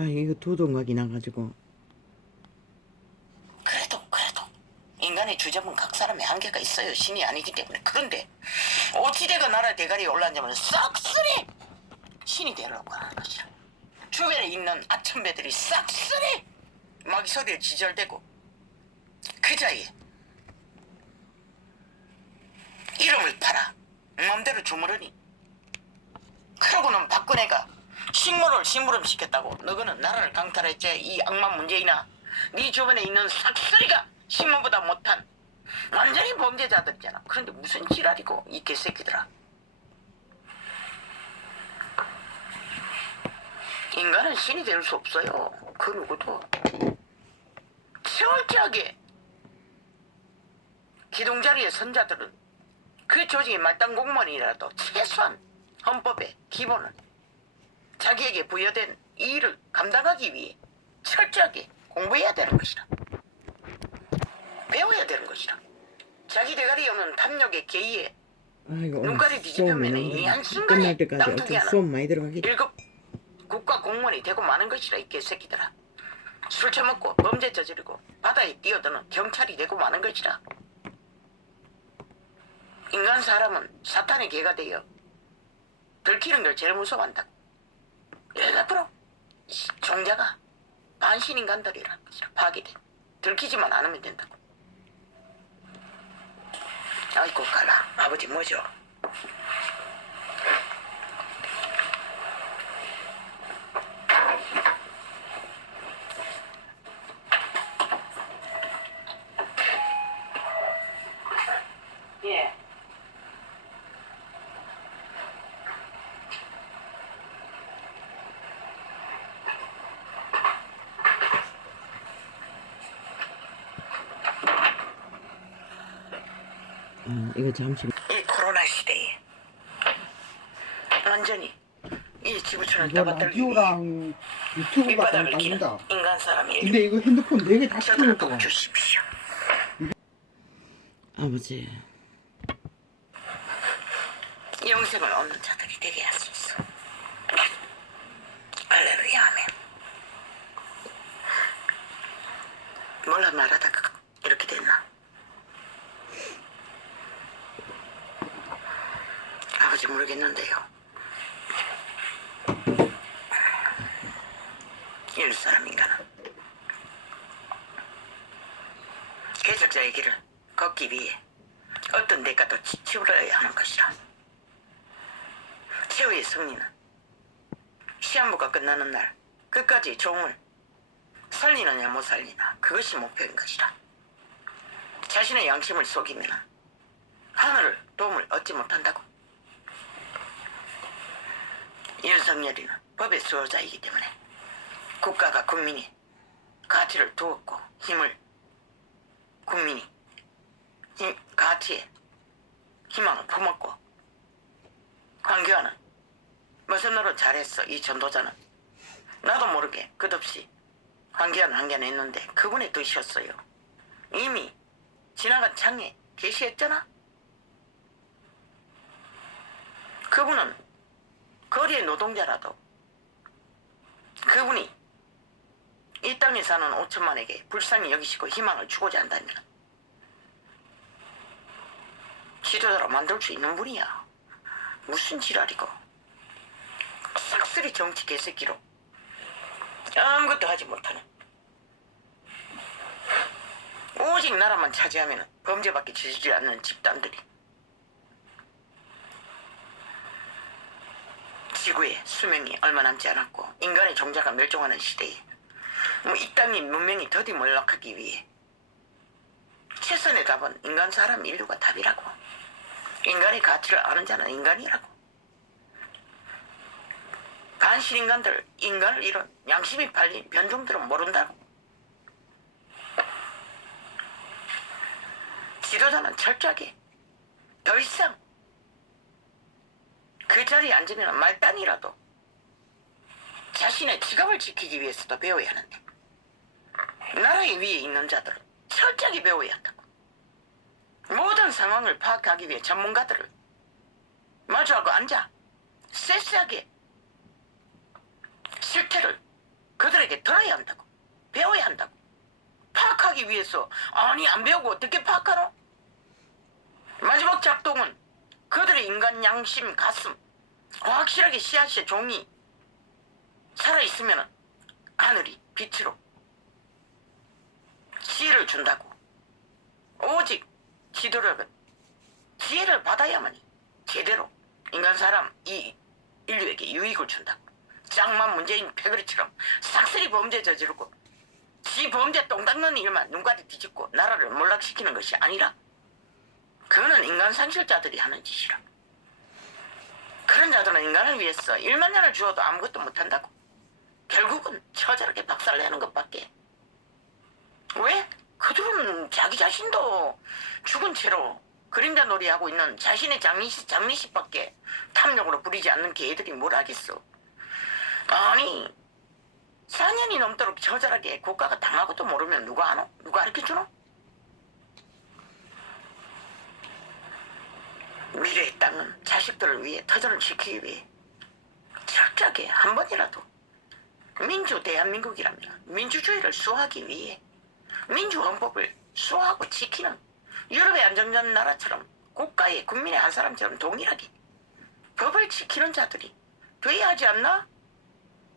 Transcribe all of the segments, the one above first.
아, 이거 두 동각이 나가지고. 그래도 인간의 주접은 각 사람의 한계가 있어요. 신이 아니기 때문에. 그런데 어찌되가 나라 대가리에 올라앉으면 싹쓸이 신이 되려고 하는 것이야. 주변에 있는 아첨배들이 싹쓸이 막 소리에 지절대고 그 자리에 이름을 팔아 마음대로 주무르니. 그러고는 박근혜가 식물을 심부름시켰다고 너희는 나라를 강탈했지. 이 악마 문재인아, 네 주변에 있는 싹쓸이가 식물보다 못한 완전히 범죄자들이잖아. 그런데 무슨 지랄이고 이 개새끼들아. 인간은 신이 될 수 없어요. 그 누구도. 철저하게 기둥자리의 선자들은 그 조직의 말단 공무원이라도 최소한 헌법의 기본은 자기에게 부여된 이 일을 감당하기 위해 철저하게 공부해야 되는 것이라. 배워야 되는 것이라. 자기 대가리에 오는 탐욕의 개의에 아이고, 눈깔이 뒤집으면 이 한순간에 끝날 때까지 땅두기 어차피 수업 하는 많이 들어가기. 1급 국가 공무원이 되고 마는 것이라. 이 개새끼들아. 술 처먹고 범죄 저지르고 바다에 뛰어드는 경찰이 되고 마는 것이라. 인간 사람은 사탄의 개가 되어 들키는 걸 제일 무서워한다. 앞으로 종자가 반신인간들이라는 것이라. 파괴돼. 들키지만 않으면 된다고. 아이고 갈라. 아버지 뭐죠? 예. 이거 잠시. 이 코로나 시대에 완전히 이 지구촌을 이거 떠받들기 라디오랑 유튜브가 밑바닥을 다 기는 딴다. 인간 사람이 근데 이거 핸드폰 4개 다 저들을 켜놓고 도와주십시오. 아버지, 영생을 얻는 자들이 되게 할 수 있어. 할렐루야 아멘. 몰라 말하다가 이렇게 됐나? 아버지 모르겠는데요. 이럴 사람인가는 개척자의 길을 걷기 위해 어떤 대가도 치울어야 하는 것이라. 최후의 승리는 시한부가 끝나는 날 끝까지 종을 살리느냐 못 살리나 그것이 목표인 것이라. 자신의 양심을 속이면 하늘을 도움을 얻지 못한다고. 윤석열이는 법의 수호자이기 때문에 국가가 국민이 가치를 두었고 힘을 국민이 가치에 희망을 품었고 황교안은 무슨 노릇 잘했어. 이 전도자는 나도 모르게 끝없이 황교안 했는데 그분의 뜻이었어요. 이미 지나간 창에 게시했잖아. 그분은 거리의 노동자라도 그분이 이 땅에 사는 5천만에게 불쌍히 여기시고 희망을 주고자 한다면 지도자로 만들 수 있는 분이야. 무슨 지랄이고 싹쓸이 정치 개새끼로 아무것도 하지 못하는, 오직 나라만 차지하면 범죄밖에 지지 않는 집단들이 지구에 수명이 얼마 남지 않았고 인간의 종자가 멸종하는 시대에 이 땅이 문명이 더디 몰락하기 위해 최선의 답은 인간 사람 인류가 답이라고. 인간의 가치를 아는 자는 인간이라고. 반신인간들, 인간을 잃은 양심이 팔린 변종들은 모른다고. 지도자는 철저하게 더 이상 그 자리에 앉으면 말단이라도 자신의 직업을 지키기 위해서도 배워야 하는데 나라의 위에 있는 자들은 철저하게 배워야 한다고. 모든 상황을 파악하기 위해 전문가들을 마주하고 앉아 세세하게 실태를 그들의 위해서 아니 안 배우고 어떻게 파악하노? 마지막 작동은 그들의 인간 양심 가슴 확실하게 씨앗의 종이 살아있으면 하늘이 빛으로 지혜를 준다고. 오직 지도력은 지혜를 받아야만이 제대로 인간 사람 이 인류에게 유익을 준다고. 짱만 문재인 패거리처럼 싹쓸이 범죄 저지르고 지 범죄 똥 닦는 일만 눈가리 뒤집고 나라를 몰락시키는 것이 아니라 그거는 인간 상실자들이 하는 짓이라. 그런 자들은 인간을 위해서 1만 년을 주어도 아무것도 못한다고. 결국은 처절하게 박살내는 것밖에. 왜? 그들은 자기 자신도 죽은 채로 그림자 놀이하고 있는 자신의 장례식밖에 탐욕으로 부리지 않는 개들이 뭘 하겠어. 아니 4년이 넘도록 처절하게 국가가 당하고도 모르면 누가 아노? 누가 가르쳐주노? 미래의 땅은 자식들을 위해 터전을 지키기 위해 철저하게 한 번이라도 민주 대한민국이라면 민주주의를 수호하기 위해 민주헌법을 수호하고 지키는 유럽의 안정된 나라처럼 국가의 국민의 한 사람처럼 동일하게 법을 지키는 자들이 돼야 하지 않나?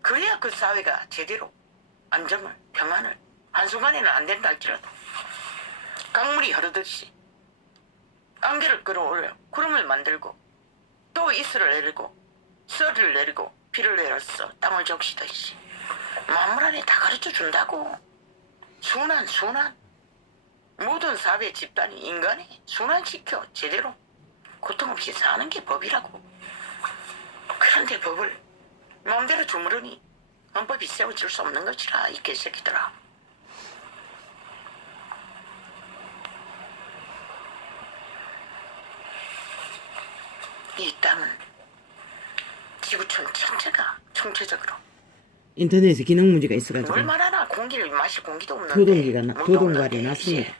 그래야 그 사회가 제대로 안정을 평안을 한순간에는 안 된다 할지라도 강물이 흐르듯이 안개를 끌어올려 구름을 만들고 또 이슬을 내리고 썰을 내리고 비를 내렸어 땅을 적시듯이 만물 안에 다 가르쳐 준다고. 순환 모든 사회 집단이 인간이 순환시켜 제대로 고통 없이 사는 게 법이라고. 그런데 법을 마음대로 주무르니 헌법이 세워질 수 없는 것이라 이 개새끼들아. 이 땅은 지구촌 전체가 총체적으로 인터넷에 기능 문제가 있어가지고 뭘 말하나 공기를 마실 공기도 없는데 도동갈이 났습니다.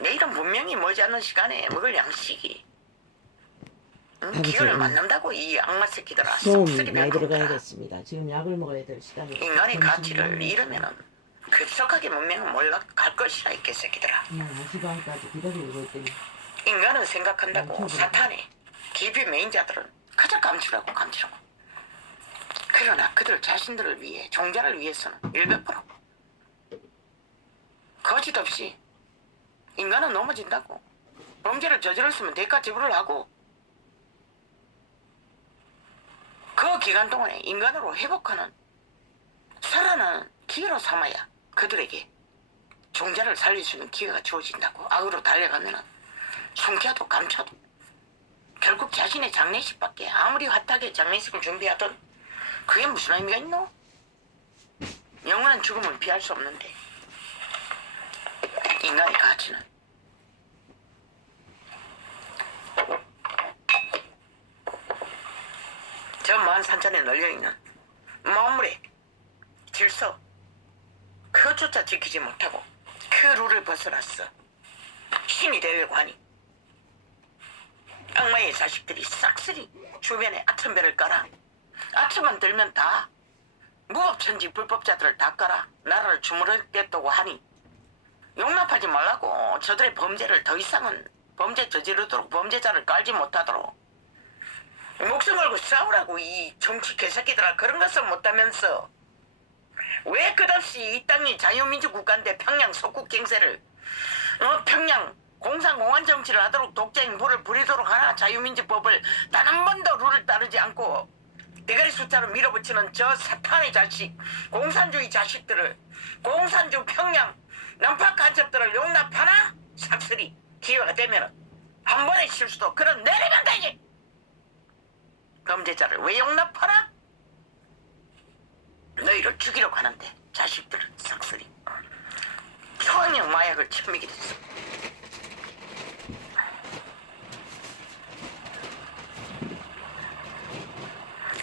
내일은 분명히 머지않은 시간에 먹을 양식이 기회를 응. 만난다고 이 악마 새끼들아. 소음이 썩쓰기 많이 별로다. 들어가야겠습니다. 지금 약을 먹어야 될 시간이 인간의 가치를 잃으면은 급속하게 문명은 몰락갈 것이라 이 개새끼들아. 그냥 1시 반까지 기다리고 있더니 인간은 생각한다고 사탄의 깊이 메인자들은 가장 감추라고. 그러나 그들 자신들을 위해 종자를 위해서는 100% 거짓 없이 인간은 넘어진다고. 범죄를 저질렀으면 대가 지불을 하고 그 기간 동안에 인간으로 회복하는 살아나는 기회로 삼아야 그들에게 종자를 살릴 수 있는 기회가 주어진다고. 악으로 달려가면은 숨겨도 감춰도 결국 자신의 장례식밖에 아무리 화하게 장례식을 준비하던 그게 무슨 의미가 있노? 영원한 죽음을 피할 수 없는데 인간의 가치는 저 먼 산천에 널려있는 만물의 질서 그것조차 지키지 못하고 그 룰을 벗어났어. 신이 되려고 하니 악마의 자식들이 싹쓸이 주변에 아첨배를 깔아. 아첨만 들면 다 무법천지 불법자들을 다 깔아 나라를 주무르겠다고 하니 용납하지 말라고. 저들의 범죄를 더 이상은 범죄 저지르도록 범죄자를 깔지 못하도록 목숨 걸고 싸우라고. 이 정치 개새끼들아. 그런 것을 못하면서 왜 끝없이 이 땅이 자유민주 국가인데 평양 속국 갱세를 평양 공산공안 정치를 하도록 독재인 부를 부리도록 하나. 자유민주법을 단 한 번도 룰을 따르지 않고 대가리 숫자로 밀어붙이는 저 사탄의 자식 공산주의 자식들을 공산주 평양 난파 간첩들을 용납하나? 삭슬이 기회가 되면 한 번의 실수도 그런 내리면 되지. 범죄자를 왜 용납하나? 너희를 죽이려고 하는데 자식들은 삭슬이 초학력 마약을 처먹이게 됐어.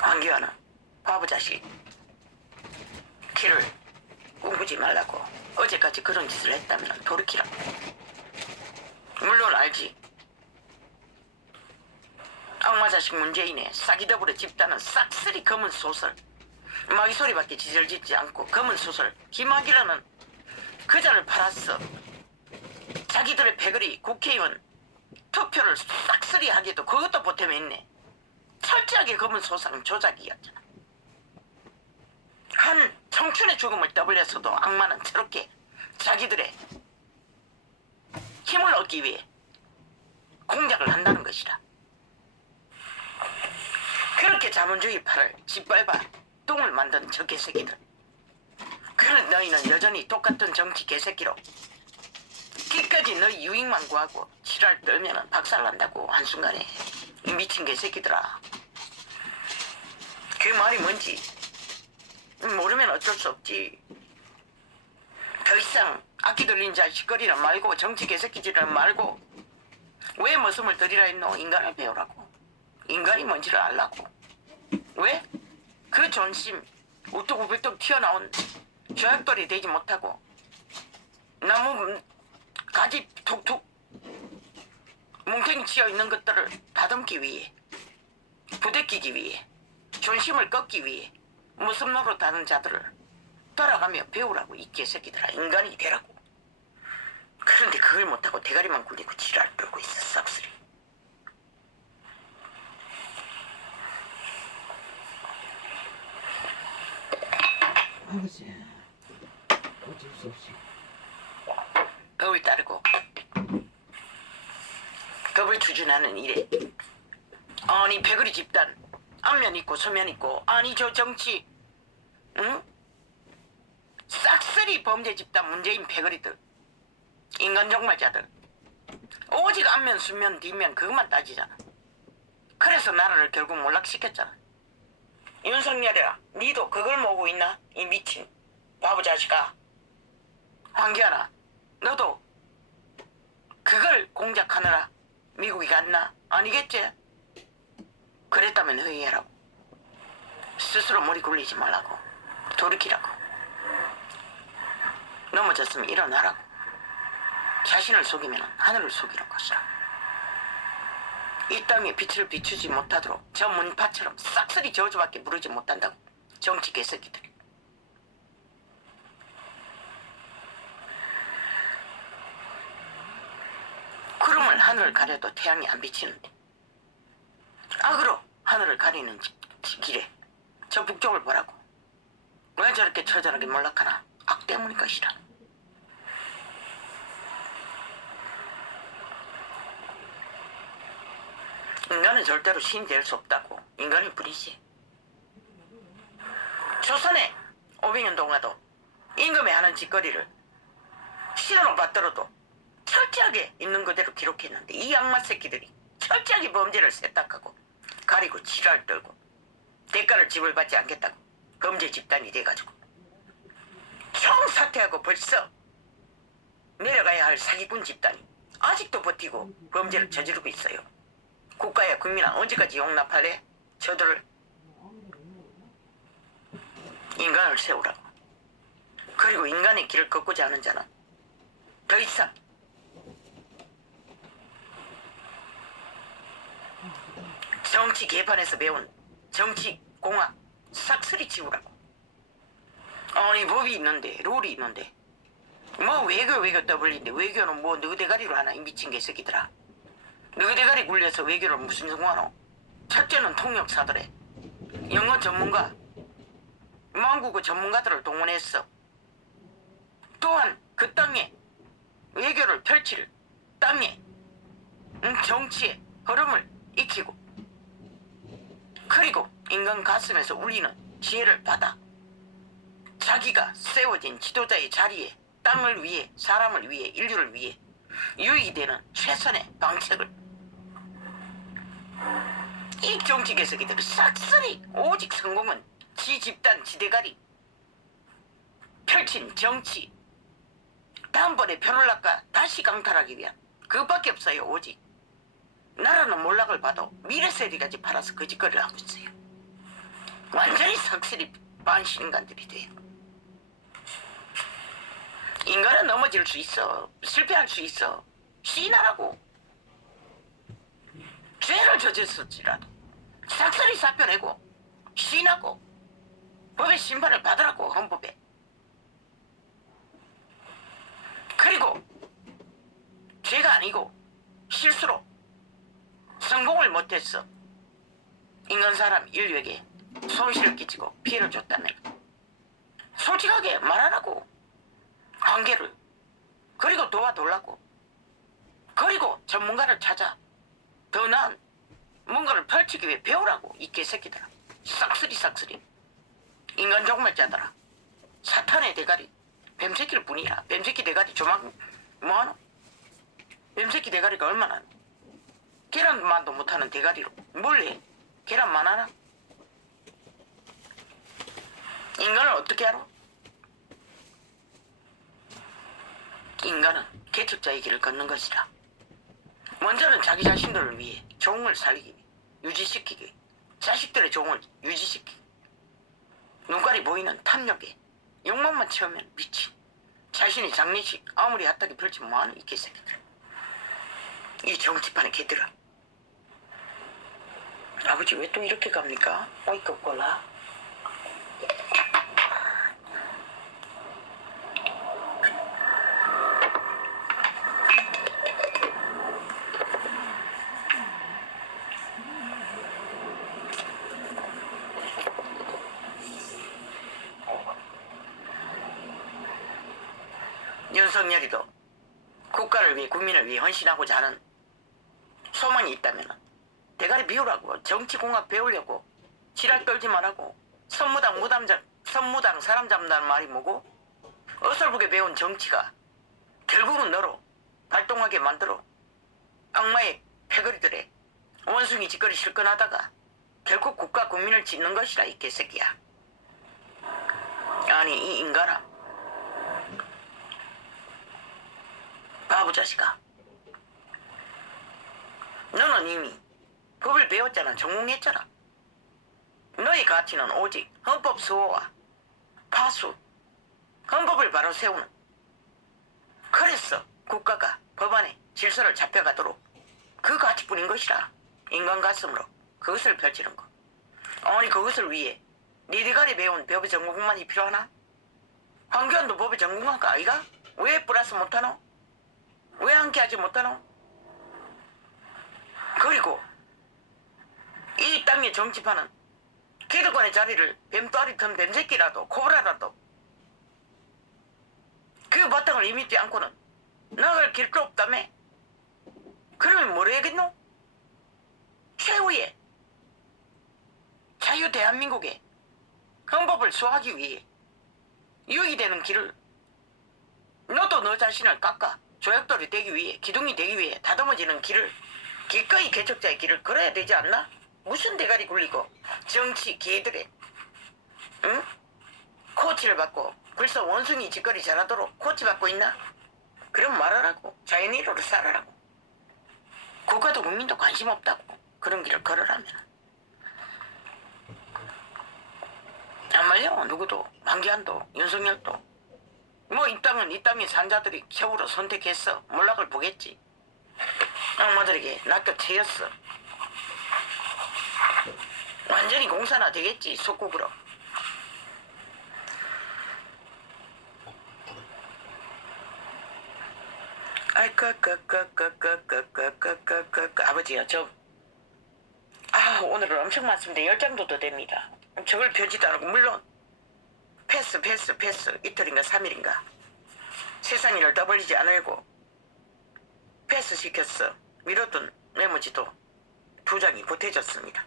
황교안은 바보 자식 길을 꿈꾸지 말라고. 어제까지 그런 짓을 했다면 돌이키라. 물론 알지. 악마 자식 문재인의 싸기더불어 집단은 싹쓸이 검은 소설 마귀 소리밖에 지질짓지 않고 검은 소설 기막이라는 그자를 팔았어. 자기들의 패거리 국회의원 투표를 싹쓸이 하기도 그것도 보탬이 있네. 철저하게 검은 소상 조작이었잖아. 한 청춘의 죽음을 떠벌려서도 악마는 저렇게 자기들의 힘을 얻기 위해 공작을 한다는 것이다. 그렇게 자본주의 팔을 짓밟아 똥을 만든 저 개새끼들. 그런 너희는 여전히 똑같은 정치 개새끼로 끝까지 너희 유익만 구하고 지랄 떨면은 박살난다고 한순간에. 이 미친 개새끼들아. 그 말이 뭔지 모르면 어쩔 수 없지. 더 이상 악기 들린 자식거리는 말고 정치 개새끼질은 말고 왜 머슴을 들이라 했노? 인간을 배우라고. 인간이 뭔지를 알라고. 왜? 그 존심 우뚝우뚝 튀어나온 조약돌이 되지 못하고 나무 가지 툭툭 뭉탱이 치어 있는 것들을 다듬기 위해, 부대끼기 위해, 존심을 꺾기 위해 무슨 노릇 하는 자들을 따라가며 배우라고. 이 개새끼들아. 인간이 되라고. 그런데 그걸 못하고 대가리만 굴리고 지랄 떨고 있어. 싹쓸이. 아버지, 어쩔 수 없이. 법을 따르고 법을 추진하는 일에 아니 패거리 집단 앞면 있고 서면 있고 아니 저 정치 응? 싹쓸이 범죄 집단 문재인 패거리들 인간 종말자들 오직 앞면 수면 뒷면 그것만 따지잖아. 그래서 나라를 결국 몰락시켰잖아. 윤석열이라 니도 그걸 모으고 있나? 이 미친 바보 자식아. 황교안아 너도 그걸 공작하느라 미국이 갔나? 아니겠지? 그랬다면 회의하라고. 스스로 머리 굴리지 말라고. 돌이키라고. 넘어졌으면 일어나라고. 자신을 속이면 하늘을 속이는 것이라. 이 땅에 빛을 비추지 못하도록 저 문파처럼 싹쓸이 저주밖에 부르지 못한다고. 정치 개새끼들. 구름을 하늘을 가려도 태양이 안 비치는데 악으로 하늘을 가리는 길에 저 북쪽을 보라고. 왜 저렇게 처절하게 몰락하나? 악 때문일 것이라. 인간은 절대로 신이 될 수 없다고. 인간의 뿌리지. 조선에 500년 동안도 임금이 하는 짓거리를 신으로 받들어도 철저하게 있는 그대로 기록했는데 이 악마 새끼들이 철저하게 범죄를 세탁하고 가리고 지랄 떨고 대가를 지불받지 않겠다고 범죄 집단이 돼가지고 총사퇴하고 벌써 내려가야 할 사기꾼 집단이 아직도 버티고 범죄를 저지르고 있어요. 국가야 국민아 언제까지 용납할래? 저들을. 인간을 세우라고. 그리고 인간의 길을 걷고자 하는 자는 더 이상 정치 개판에서 배운 정치 공학 싹쓸이 지우라고. 아니 법이 있는데 룰이 있는데 뭐 외교 떠벌린데 외교는 뭐 너희 대가리로 하나 이 미친 개새끼들아. 너희 대가리 굴려서 외교를 무슨 성공하노? 첫째는 통역사들의 영어 전문가 만국의 전문가들을 동원했어. 또한 그 땅에 외교를 펼칠 땅에 정치의 흐름을 익히고 그리고 인간 가슴에서 울리는 지혜를 받아 자기가 세워진 지도자의 자리에 땅을 위해 사람을 위해 인류를 위해 유익이 되는 최선의 방책을 이 정치 개새끼들은 싹쓸이 오직 성공은 지 집단 지대가리 펼친 정치 다음번에 편올락과 다시 강탈하기 위한 그것밖에 없어요. 오직 나라는 몰락을 봐도 미래세리까지 팔아서 거짓거리를 하고 있어요. 완전히 싹쓸이 반신인간들이 돼요. 인간은 넘어질 수 있어. 실패할 수 있어. 시인하라고. 죄를 저질렀지라도 싹쓸이 사표내고 시인하고 법의 심판을 받으라고. 헌법에. 아니고 실수로 성공을 못했어. 인간 사람 인류에게 손실을 끼치고 피해를 줬다면 솔직하게 말하라고. 관계를 그리고 도와달라고. 그리고 전문가를 찾아 더 나은 뭔가를 펼치기 위해 배우라고. 이 개새끼들아. 싹쓸이 인간 종말자들아. 사탄의 대가리 뱀새끼일 뿐이야. 뱀새끼 대가리 조망 뭐하노? 뱀새끼 대가리가 얼마나 계란만도 못하는 대가리로 뭘 해? 계란만 하나? 인간을 어떻게 알아? 인간은 개척자의 길을 걷는 것이다. 먼저는 자기 자신들을 위해 종을 살리기 위해 유지시키기, 자식들의 종을 유지시키기, 눈깔이 보이는 탐욕에 욕망만 채우면 미친 자신이 장례식 아무리 핫하게 펼치 뭐하는 이 개새끼들. 이 정치판의 개들아. 아버지 왜 또 이렇게 갑니까? 어이가 없거라. 윤석열이도 국가를 위해 국민을 위해 헌신하고자 하는 소망이 있다면 대가리 비우라고. 정치공학 배우려고 지랄 떨지 말라고. 선무당 사람 잡는다는 말이 뭐고? 어설프게 배운 정치가 결국은 너로 발동하게 만들어 악마의 패거리들의 원숭이 짓거리 실컷하다가 결국 국가 국민을 짓는 것이라 이 개새끼야. 아니 이 인간아. 바보 자식아. 너는 이미 법을 배웠잖아. 전공했잖아. 너의 가치는 오직 헌법 수호와 파수, 헌법을 바로 세우는. 그래서 국가가 법안에 질서를 잡혀가도록 그 가치뿐인 것이라. 인간 가슴으로 그것을 펼치는 거. 아니 그것을 위해 네 대가리 배운 법의 전공만이 필요하나? 황교안도 법의 전공한 거 아이가? 왜 플러스 못하노? 왜 함께하지 못하노? 그리고 이 땅의 정치판은 기득권의 자리를 뱀ጧ리 튼 뱀새끼라도 코브라라도 그 바탕을 이미지 않고는 나갈 길도 없다며. 그러면 뭘 해야겠노? 최후의 자유 대한민국의 헌법을 수호하기 위해 유익이 되는 길을 너도 너 자신을 깎아 조약돌이 되기 위해 기둥이 되기 위해 다듬어지는 길을 기꺼이 개척자의 길을 걸어야 되지 않나? 무슨 대가리 굴리고 정치 개들의 응? 코치를 받고 벌써 원숭이 짓거리 잘하도록 코치 받고 있나? 그럼 말하라고. 자연인으로 살아라고. 국가도 국민도 관심 없다고. 그런 길을 걸으라면 안 말려. 누구도 황교안도 윤석열도 뭐 이 땅은 이 땅의 산자들이 겨우로 선택했어. 몰락을 보겠지. 악마들에게 낚여채였어. 완전히 공산화 되겠지. 속국으로. 아버지야 오늘은 엄청 많습니다. 10장도 더 됩니다. 저걸 펴지도 않고 물론 패스 이틀인가 3일인가 세상 일을 떠벌리지 않으려고 패스 시켰어. 미뤄둔 메모지도 2장이 보태졌습니다.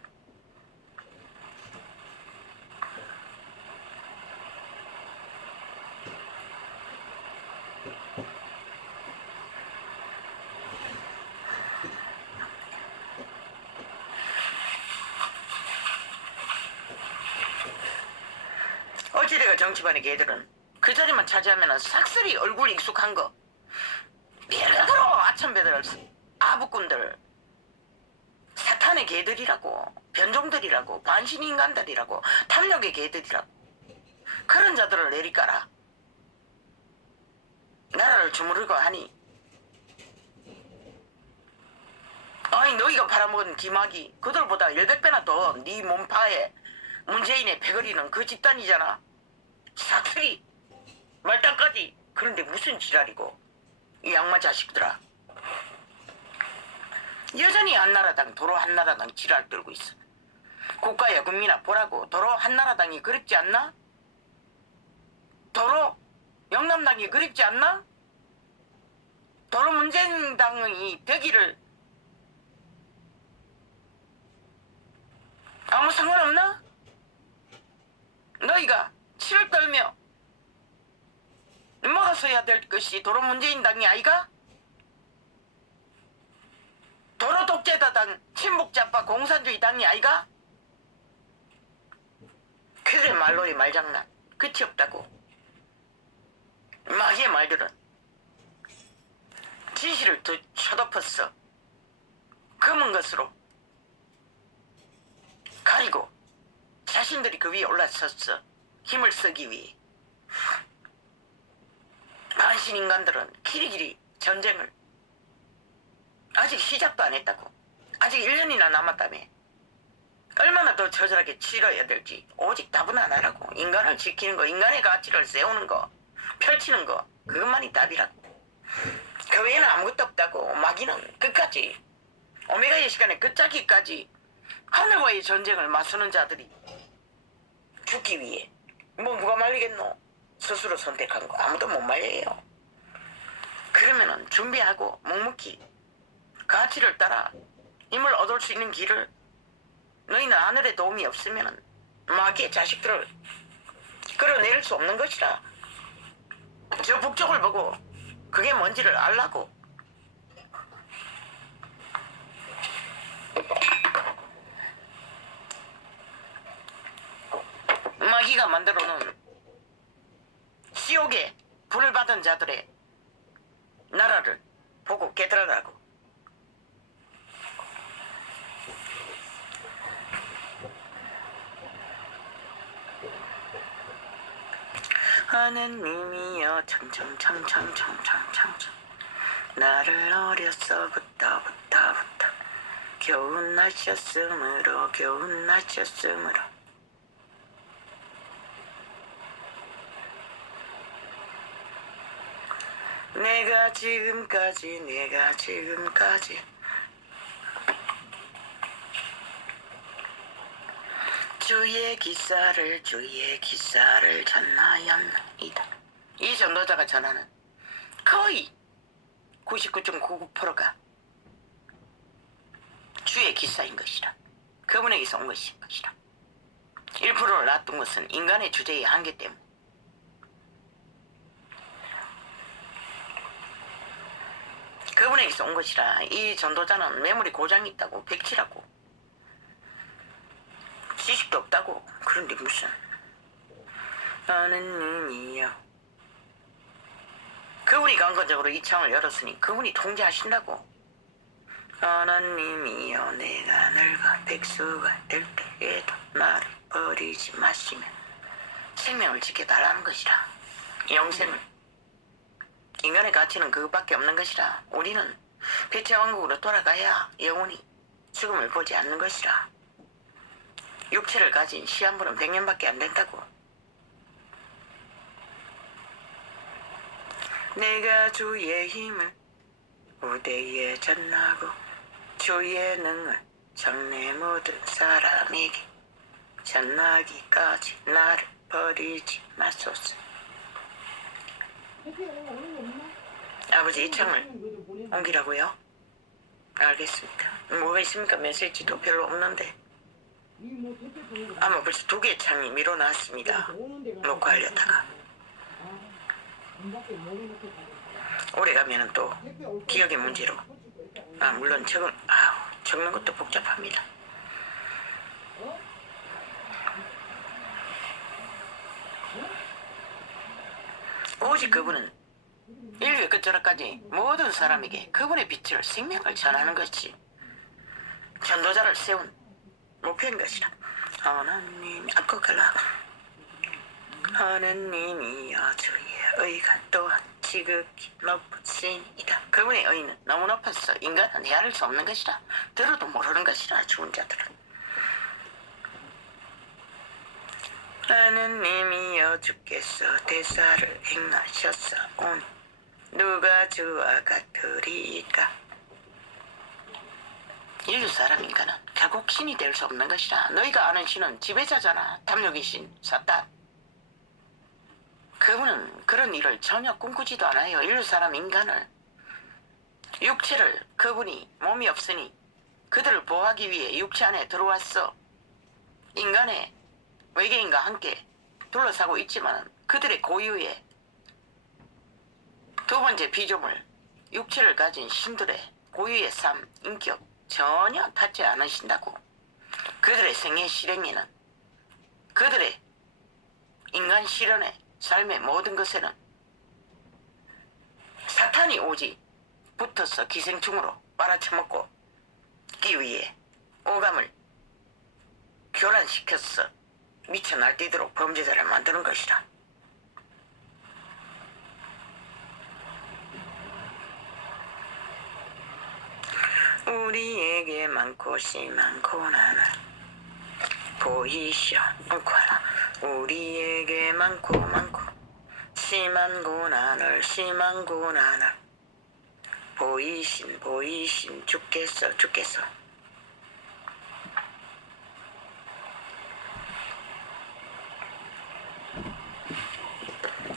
어찌되가 정치반의 개들은 그 자리만 차지하면 싹쓸이 얼굴 익숙한 거 밀어들어. 아참배들 아부꾼들 사탄의 개들이라고, 변종들이라고, 반신인간들이라고, 탐욕의 개들이라고. 그런 자들을 내리까라 나라를 주무르고 하니 아니 너희가 팔아먹은 기막이 그들보다 10배나 더 네 몸파에 문재인의 패거리는 그 집단이잖아. 싹쓸이 말단까지. 그런데 무슨 지랄이고 이 악마 자식들아. 여전히 한나라당 도로 한나라당 지랄 떨고 있어. 국가여금이나 보라고. 도로 한나라당이 그립지 않나? 도로 영남당이 그립지 않나? 도로 문재인당의 벽이를 아무 상관없나? 너희가 치를 떨며 먹어서야 될 것이 도로 문재인당이 아이가? 도로 독재다당 친북자파 공산주의 당이 아이가? 그래 말놀이 말장난 끝이 없다고. 마귀의 말들은 진실을 쳐덮었어. 검은 것으로 가리고 자신들이 그 위에 올라섰어. 힘을 쓰기 위해. 반신 인간들은 길이길이 전쟁을 아직 시작도 안 했다고. 아직 1년이나 남았다며. 얼마나 더 처절하게 치러야 될지 오직 답은 하나라고. 인간을 지키는 거, 인간의 가치를 세우는 거, 펼치는 거, 그것만이 답이라고. 그 외에는 아무것도 없다고. 마귀는 끝까지, 오메가의 시간에 끝자기까지 하늘과의 전쟁을 맞서는 자들이 죽기 위해. 뭐 누가 말리겠노? 스스로 선택한 거 아무도 못 말려요. 그러면은 준비하고 묵묵히 가치를 따라 힘을 얻을 수 있는 길을. 너희는 하늘의 도움이 없으면은 마귀의 자식들을 끌어내릴 수 없는 것이라. 저 북쪽을 보고 그게 뭔지를 알라고. 마귀가 만들어놓은 지옥에 불을 받은 자들의 나라를 보고 깨달으라고. 하느님이여 청청청청청청청청 나를 어려서부터 겨우 나셨으므로 내가 지금까지 주의 기사를 전하였나이다. 이 전도자가 전하는 거의 99.99%가 주의 기사인 것이라. 그분에게서 온 것인 것이라. 1%를 놔둔 것은 인간의 주제의 한계 때문. 그분에게서 온 것이라. 이 전도자는 매물이 고장이 있다고, 백치라고, 지식도 없다고. 그런데 무슨 하느님이여. 그분이 강건적으로 이 창을 열었으니 그분이 통제하신다고. 하나님이여 내가 늙어 백수가 될 때에도 나를 버리지 마시며 생명을 지켜달라는 것이라. 영생을. 인간의 가치는 그것밖에 없는 것이라. 우리는 빛의 왕국으로 돌아가야 영원히 죽음을 보지 않는 것이라. 육체를 가진 시한부는 100년밖에 안 된다고. 내가 주의 힘을 우대에 전하고 주의 능을 장래 모든 사람에게 전하기까지 나를 버리지 마소서. 아버지 이 창을 옮기라고요? 알겠습니다. 뭐가 있습니까? 메시지도 별로 없는데. 아마 벌써 2개의 창이 밀어놨습니다. 녹화하려다가. 오래 가면은 또 기억의 문제로. 물론 적는 것도 복잡합니다. 오직 그분은 인류의 끝자락까지 모든 사람에게 그분의 빛을, 생명을 전하는 것이 전도자를 세운 목표인 것이라. 하나님이 아까갈라. 하나님이여 주의 의가 또한 지극히 높으시니이다. 그분의 의는 너무 높아서 인간은 헤아릴 수 없는 것이라. 들어도 모르는 것이라. 죽은 자들은. 하느님이여 주께서 대사를 행하셨사오니 누가 주와 같으리까. 인류 사람 인간은 결국 신이 될 수 없는 것이라. 너희가 아는 신은 지배자잖아. 탐욕의 신, 사탄. 그분은 그런 일을 전혀 꿈꾸지도 않아요. 인류 사람 인간을, 육체를, 그분이 몸이 없으니 그들을 보호하기 위해 육체 안에 들어왔어. 인간의 외계인과 함께 둘러싸고 있지만 그들의 고유의 두 번째 피조물, 육체를 가진 신들의 고유의 삶, 인격 전혀 닿지 않으신다고. 그들의 생애 실행에는, 그들의 인간 실현의 삶의 모든 것에는 사탄이 오지 붙어서 기생충으로 빨아쳐먹고 기 위해 오감을 교란시켜서 미쳐 날뛰도록 범죄자를 만드는 것이라. 우리에게 많고 심한 고난을 보이시오 않거라. 우리에게 많고 심한 고난을 보이신 주께서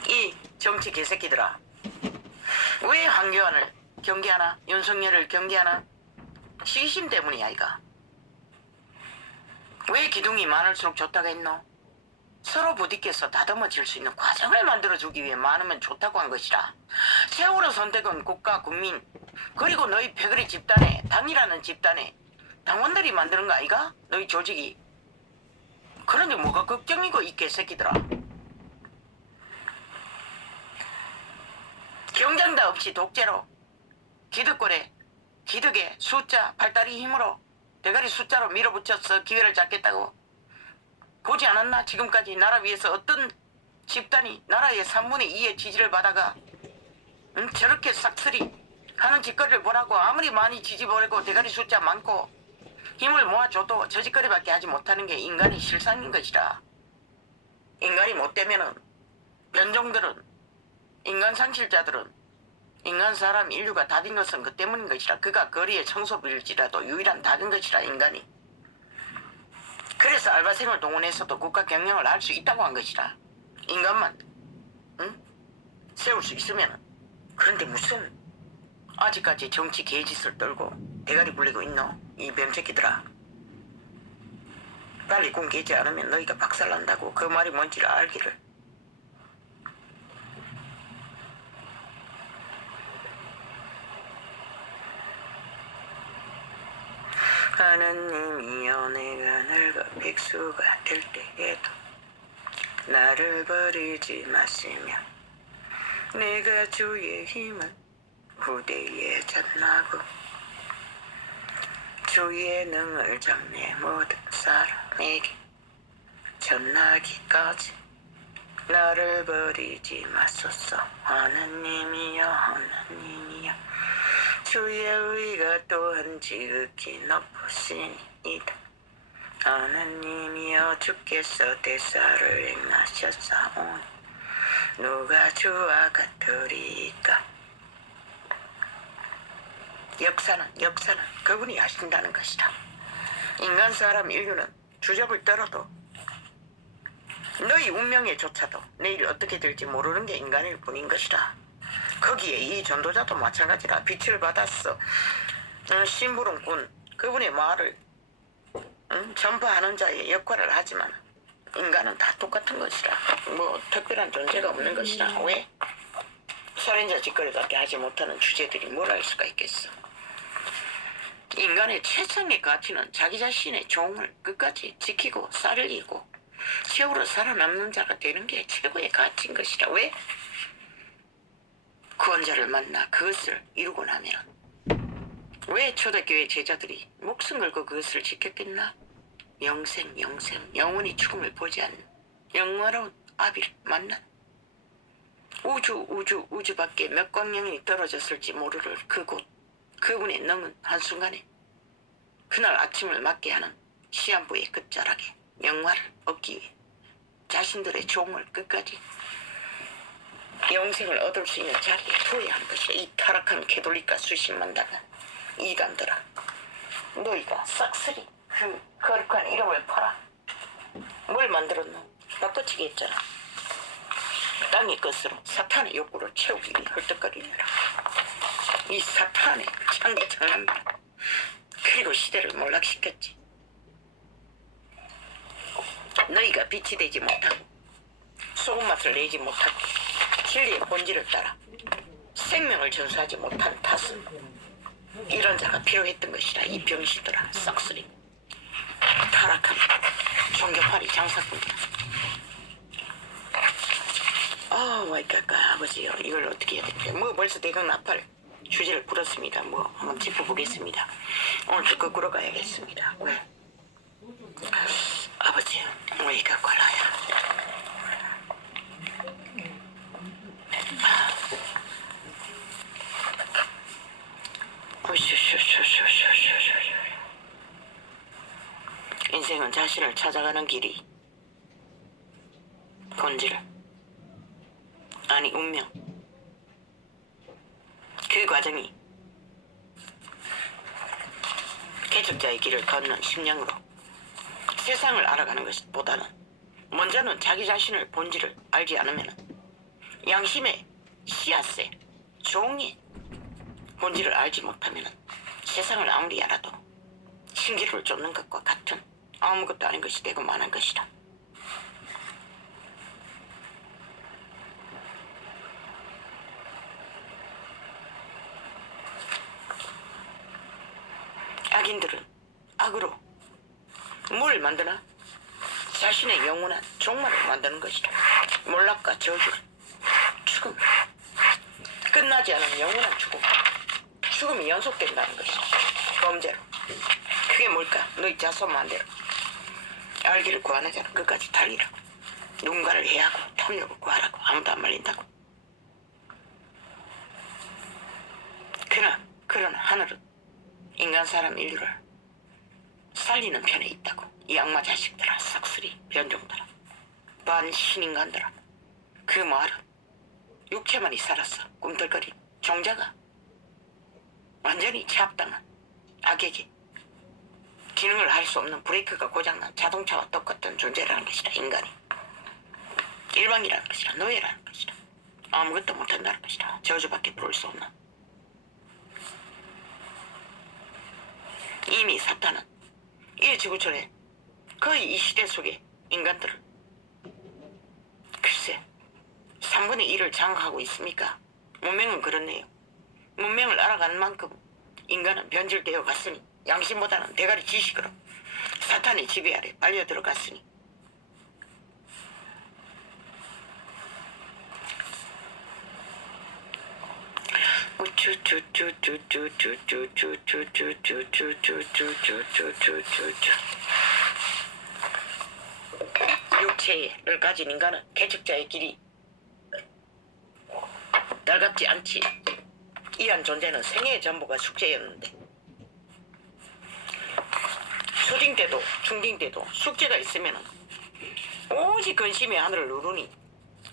이 정치 개새끼들아, 왜 한교안을 경계하나? 윤석열을 경계하나? 시기심 때문이야. 이가 왜 기둥이 많을수록 좋다고 했노? 서로 부딪혀서 다듬어질 수 있는 과정을 만들어주기 위해 많으면 좋다고 한 것이라. 세월호 선택은 국가, 국민, 그리고 너희 패거리 집단의, 당이라는 집단의 당원들이 만드는 거 아이가? 너희 조직이. 그런데 뭐가 걱정이고 이 개새끼들아. 경쟁다 없이 독재로 기득의 숫자, 팔다리 힘으로 대가리 숫자로 밀어붙여서 기회를 잡겠다고. 보지 않았나? 지금까지 나라 위해서 어떤 집단이 나라의 3분의 2의 지지를 받아가 저렇게 싹쓸이 하는 짓거리를 보라고. 아무리 많이 지지 보내고 대가리 숫자 많고 힘을 모아줘도 저 짓거리밖에 하지 못하는 게 인간의 실상인 것이라. 인간이 못되면은 변종들은, 인간 상실자들은, 인간 사람 인류가 닫은 것은 그 때문인 것이라. 그가 거리의 청소부일지라도 유일한 닫은 것이라, 인간이. 그래서 알바생을 동원해서도 국가 경영을 할 수 있다고 한 것이라. 인간만 세울 수 있으면은. 그런데 무슨 아직까지 정치 개짓을 떨고 대가리 굴리고 있노? 이 뱀새끼들아. 빨리 군 깨지 않으면 너희가 박살난다고. 그 말이 뭔지를 알기를. 하느님이여, 내가 늙어 백수가 될 때에도 나를 버리지 마시며, 내가 주의 힘을 후대에 전하고 주의 능을 장래 모든 사람에게 전하기까지 나를 버리지 마소서. 하느님이여, 주의 의가 또한 지극히 높으시니이다. 하느님이여, 주께서 대사를 행하셨사오니 누가 주와 같으리까? 역사는 그분이 하신다는 것이다. 인간 사람 인류는 주접을 떨어도 너희 운명에조차도 내일 어떻게 될지 모르는 게 인간일 뿐인 것이다. 거기에 이 전도자도 마찬가지라. 빛을 받았어. 심부름꾼, 그분의 말을 전파하는 자의 역할을 하지만 인간은 다 똑같은 것이라. 뭐 특별한 존재가 없는 것이라. 왜? 살인자 짓거리밖에 하지 못하는 주제들이 뭘 할 수가 있겠어. 인간의 최상의 가치는 자기 자신의 종을 끝까지 지키고 살리고 최후로 살아남는 자가 되는 게 최고의 가치인 것이라. 왜? 구원자를 만나 그것을 이루고 나면 왜 초대교회 제자들이 목숨 걸고 그것을 지켰겠나? 영생, 영원히 죽음을 보지 않는 영원로운 아비를 만난 우주 밖에 몇 광년이 떨어졌을지 모를 그곳, 그분의 능은 한순간에 그날 아침을 맞게 하는 시한부의 끝자락에 영화를 얻기 위해 자신들의 종을 끝까지 영생을 얻을 수 있는 자리에 두어야 하는 것이야. 이 타락한 캐톨릭과 수십만 당한 이간들아. 너희가 싹쓸이 그 거룩한 이름을 팔아. 뭘 만들었노? 바꿔치기 했잖아. 땅의 것으로 사탄의 욕구를 채우기 위해 헐떡거리느라. 이 사탄의 창기 장난들. 그리고 시대를 몰락시켰지. 너희가 빛이 되지 못하고 소금 맛을 내지 못하고 진리의 본질을 따라 생명을 전수하지 못한 탓은 이런 자가 필요했던 것이라. 이 병신들아, 싹쓸이 타락한 종교파리 장사꾼이야. 마이 갓, 아버지요, 이걸 어떻게 해야 될까요? 뭐 벌써 대강 나팔 주제를 풀었습니다. 뭐 한번 짚어보겠습니다. 오늘도 거꾸로 가야겠습니다. 왜? 아버지, 우리가 꼴라야. 인생은 자신을 찾아가는 길이 본질, 아니 운명, 그 과정이 개척자의 길을 걷는 심령으로 세상을 알아가는 것보다는 먼저는 자기 자신을 본질을 알지 않으면 양심의 씨앗의 종의 본질을 알지 못하면 세상을 아무리 알아도 신기루를 쫓는 것과 같은 아무것도 아닌 것이 되고 마는 것이다. 악인들은 악으로 뭘 만드나? 자신의 영원한 종말을 만드는 것이다. 몰락과 저주, 죽음, 끝나지 않은 영원한 죽음. 죽음이 연속된다는 것이다. 범죄로. 그게 뭘까? 너희 자손 마음대로 알기를 구하는 자는 끝까지 달리라고. 누군가를 해하고 탐욕을 구하라고. 아무도 안 말린다고. 그러나 하늘은 인간 사람 인류를 살리는 편에 있다고. 이 악마 자식들아, 싹쓸이 변종들아, 반신인간들아. 그 말은 육체만이 살았어. 꿈틀거린 종자가 완전히 제압당한 악에게 기능을 할 수 없는 브레이크가 고장난 자동차와 똑같은 존재라는 것이다. 인간이 일방이라는 것이다. 노예라는 것이다. 아무것도 못한다는 것이다. 저주밖에 부를 수 없는. 이미 사탄은 이 지구촌에 거의 이 시대 속에 인간들을 글쎄 3분의 1을 장악하고 있습니까? 문명은 그렇네요. 문명을 알아가는 만큼 인간은 변질되어 갔으니 양심보다는 대가리 지식으로 사탄의 지배 아래 빨려 들어갔으니 육체를 가진 인간은 개척자의 길이 달갑지 않지. 이한 존재는 생애의 전부가 숙제였는데 초딩 때도 중딩 때도 숙제가 있으면 오직 근심의 하늘을 누르니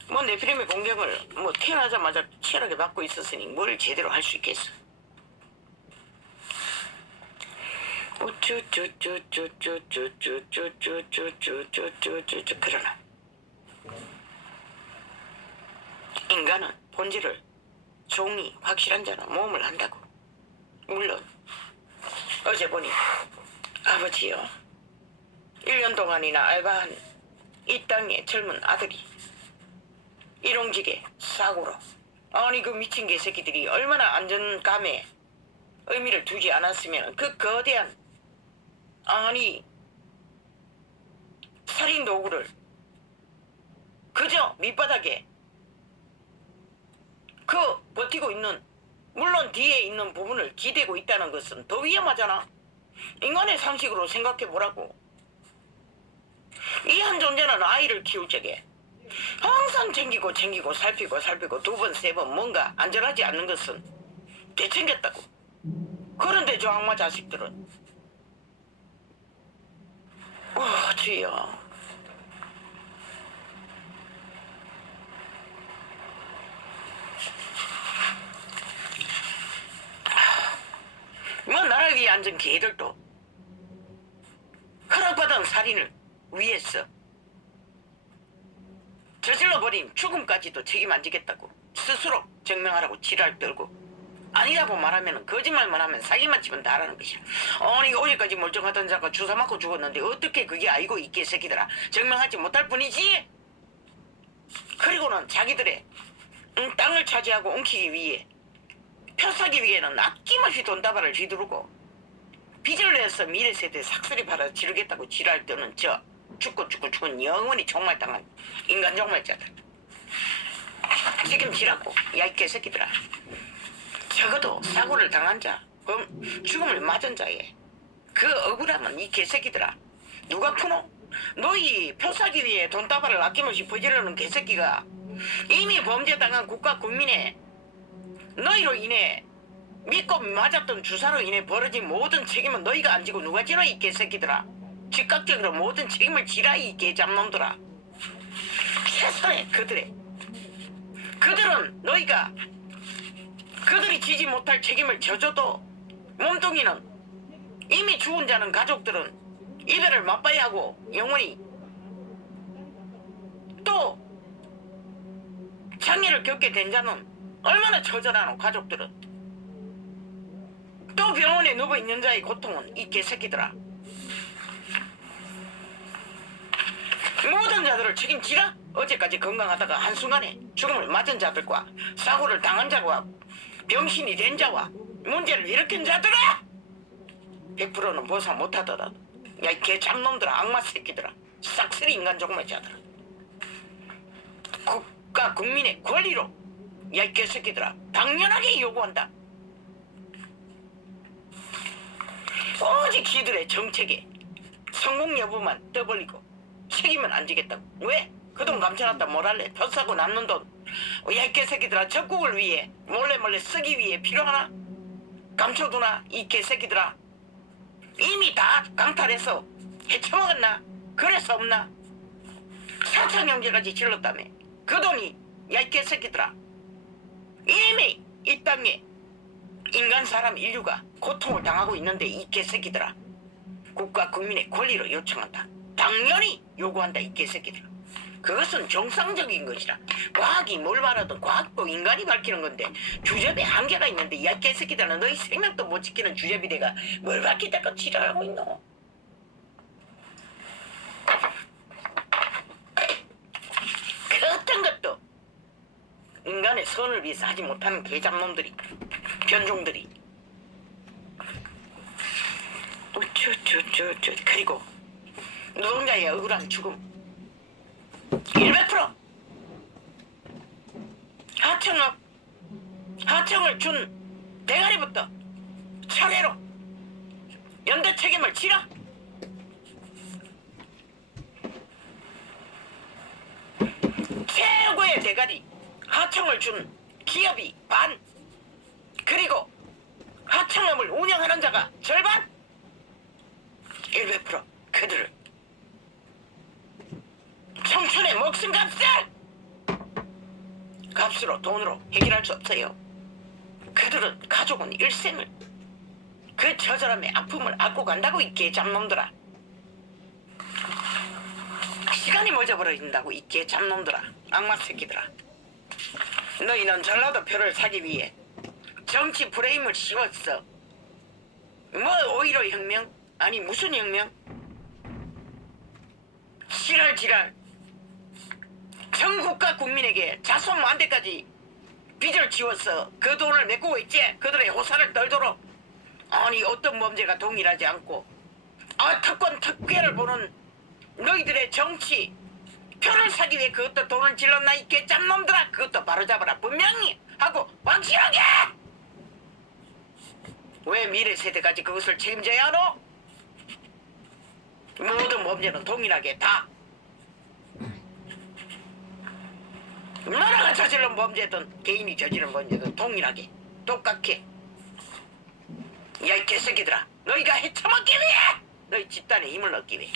뭐 네피림의 공격을 뭐 태어나자마자 치열하게 받고 있었으니 뭘 제대로 할 수 있겠어. 그러나 인간은 본질을 종이 확실한 자는 모험을 한다고. 물론 어제 보니 아버지요 1년 동안이나 알바한 이 땅의 젊은 아들이 일용직의 사고로 아니 그 미친 개새끼들이 얼마나 안전감에 의미를 두지 않았으면 그 거대한 아니 살인 도구를 그저 밑바닥에 그 버티고 있는 물론 뒤에 있는 부분을 기대고 있다는 것은 더 위험하잖아. 인간의 상식으로 생각해보라고. 이 한 존재는 아이를 키울 적에 항상 챙기고 살피고 2번 3번 뭔가 안전하지 않는 것은 되챙겼다고. 그런데 저 악마 자식들은 주여 뭐 나를 위해 앉은 개들도 살인을 위해서 저질러버린 죽음까지도 책임 안 지겠다고 스스로 증명하라고 지랄 떨고 아니라고 말하면 거짓말만 하면 사기만 치면 다라는 것이야. 아니 어제까지 멀쩡하던 자가 주사 맞고 죽었는데 어떻게 그게 아니고 이 개새끼들아 증명하지 못할 뿐이지. 그리고는 자기들의 땅을 차지하고 엉키기 위해 표사기 위해는 아낌없이 돈다발을 휘두르고 빚을 내서 미래 세대 삭슬이 팔아 지르겠다고 지랄 떠는 저 죽은 영원히 종말당한 인간 종말자들 책임지라고. 야 이 개새끼들아. 적어도 사고를 당한 자, 죽음을 맞은 자의 그 억울함은 이 개새끼들아 누가 푸노? 너희 표사기 위해 돈다발을 아낌없이 퍼지르는 개새끼가 이미 범죄당한 국가 국민의 너희로 인해 믿고 맞았던 주사로 인해 벌어진 모든 책임은 너희가 안 지고 누가 지라 이 개새끼들아. 즉각적으로 모든 책임을 지라 이 개잡놈들아. 최선의 그들은 너희가 그들이 지지 못할 책임을 져줘도 몸뚱이는 이미 죽은 자는 가족들은 이별을 맛봐야 하고 영원히 또 장애를 겪게 된 자는 얼마나 처절하노. 가족들은 또 병원에 누워있는 자의 고통은 이 개새끼들아. 모든 자들을 책임지라. 어제까지 건강하다가 한순간에 죽음을 맞은 자들과 사고를 당한 자와 병신이 된 자와 문제를 일으킨 자들아 100%는 보상 못하더라도 야 이 개잡놈들아 악마 새끼들아 싹쓸이 인간 종말 자들아 국가 국민의 권리로 야 이 개새끼들아 당연하게 요구한다. 오직 지들의 정책에 성공 여부만 떠벌리고 책임은 안 지겠다고. 왜? 그 돈 감춰놨다 뭘 할래? 벼싸고 남는 돈 야 이 개새끼들아 적국을 위해 몰래 쓰기 위해 필요하나? 감춰두나? 이 개새끼들아 이미 다 강탈해서 헤쳐먹었나? 그래서 없나? 사창경제까지 질렀다며. 그 돈이 야 이 개새끼들아 이미 이 땅에 인간 사람 인류가 고통을 당하고 있는데 이 개새끼들아 국가 국민의 권리로 요청한다. 당연히 요구한다 이 개새끼들아. 그것은 정상적인 것이라. 과학이 뭘 말하든 과학도 인간이 밝히는 건데 주접에 한계가 있는데 이 개새끼들은 너희 생명도 못 지키는 주접이 내가 뭘 밝히다가 지랄하고 있노. 그 어떤 것도 인간의 선을 위해서 하지 못하는 개잡놈들이 변종들이 그리고 노동자의 억울한 죽음 100% 하청을 준 대가리부터 차례로 연대 책임을 지라. 최고의 대가리 하청을 준 기업이 반 그리고 하청업을 운영하는 자가 절반 100% 그들을 청춘의 목숨값을 값으로 돈으로 해결할 수 없어요. 그들은 가족은 일생을 그 처절함의 아픔을 안고 간다고 이 개잡놈들아. 시간이 멎어버린다고 이 개잡놈들아. 악마 새끼들아. 너희는 전라도 표를 사기 위해 정치 프레임을 씌웠어. 뭐 5.15 혁명? 아니 무슨 혁명? 지랄 전 국가 국민에게 자손 만대까지 빚을 지워서 그 돈을 메꾸고 있지. 그들의 호사를 떨도록. 아니 어떤 범죄가 동일하지 않고 특권 특혜를 보는 너희들의 정치 표를 사기 위해 그것도 돈을 질렀나 이 개잡놈들아. 그것도 바로잡아라 분명히 하고 확실하게. 왜 미래 세대까지 그것을 책임져야 하노? 모든 범죄는 동일하게 다 나라가 저지른 범죄든 개인이 저지른 범죄든 동일하게 똑같게. 야 이 개새끼들아 너희가 헤쳐먹기 위해 너희 집단의 힘을 얻기 위해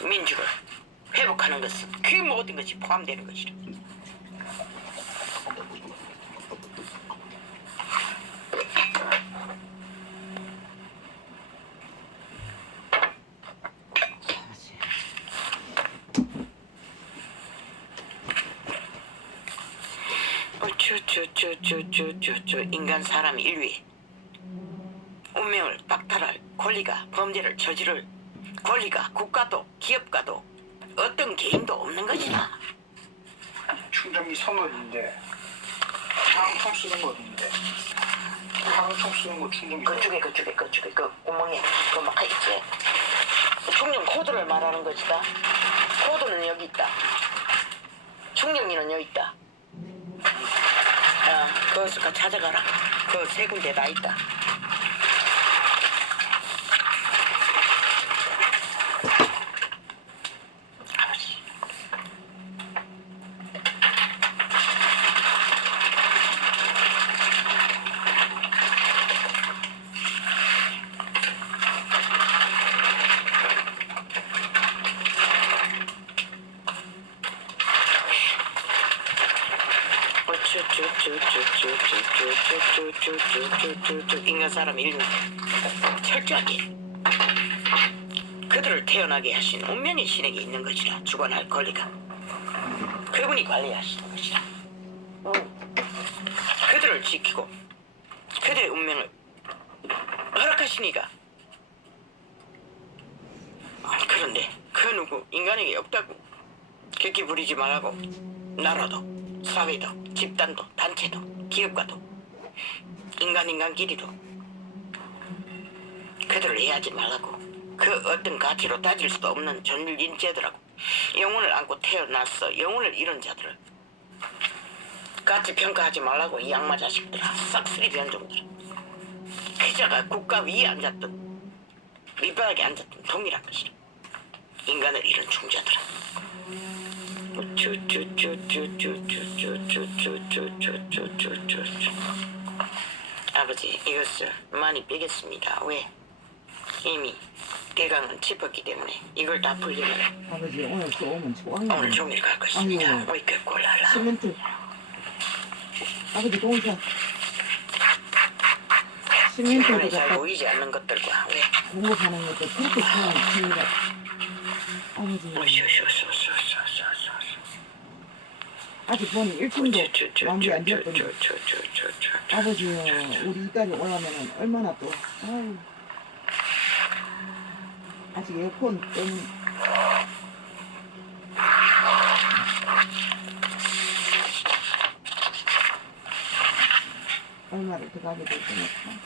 민주를 회복하는 것은 그 모든 것이 포함되는 것이라. 우쭈쭈쭈쭈쭈쭈쭈 인간 사람 인류의 운명을 박탈할 권리가 범죄를 저지를 권리가 국가도 기업가도 어떤 개인도 없는 것이다. 충전기 선 어딘데? 항총 쓰는 거 어딘데? 항총 쓰는 거 충전기 그쪽에 그 구멍에 그 막 있지. 충전 코드를 말하는 것이다. 코드는 여기 있다. 충전기는 여기 있다. 그것을 찾아가라. 그 세 군데 다 있다. 아버지. 인간 사람 일부 철저하게 그들을 태어나게 하신 운명의 신에게 있는 것이라 주관할 권리가 그분이 관리하시는 것이라. 그들을 지키고 그들의 운명을 허락하시니가. 그런데 그 누구 인간에게 없다고 객기 부리지 말라고. 나라도 사회도 집단도 단체도 기업가도 인간끼리도 그들을 이해하지 말라고. 그 어떤 가치로 따질 수도 없는 존일인재들하고 영혼을 안고 태어났어 영혼을 잃은 자들을 가치 평가하지 말라고. 이 악마 자식들아, 싹쓸이 변종들. 그자가 국가 위에 앉았던 밑바닥에 앉았던 동일한 것이라. 인간을 잃은 충자들아. 아버지, 이것을 많이 빼겠습니다. 왜? 이미 대강은 짚었기 때문에 이걸 다 풀려면 아버지 오늘 또 오면 좋아요. 오늘 종일 갈 것입니다. 아이고. 왜 이렇게 꼴라라. 시멘트. 아버지 동사. 눈에 시멘트를 잘 갖다 보이지 않는 것들과 왜? 공급하는 것도 그렇게 좋아합니다. 아버지 아직 보니 1층도 마무리 안 되었더니 아버지요 우리 이까지 올라오면 얼마나 또 아유 아직 에어컨 때문에 얼마를 더 가게 될 거니까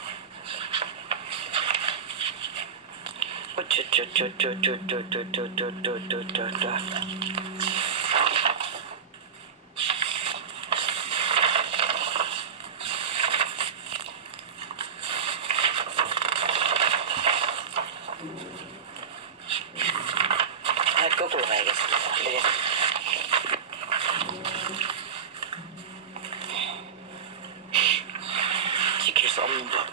거꾸로 가야겠습니다. 안 되겠습니다. 지킬 수 없는 법.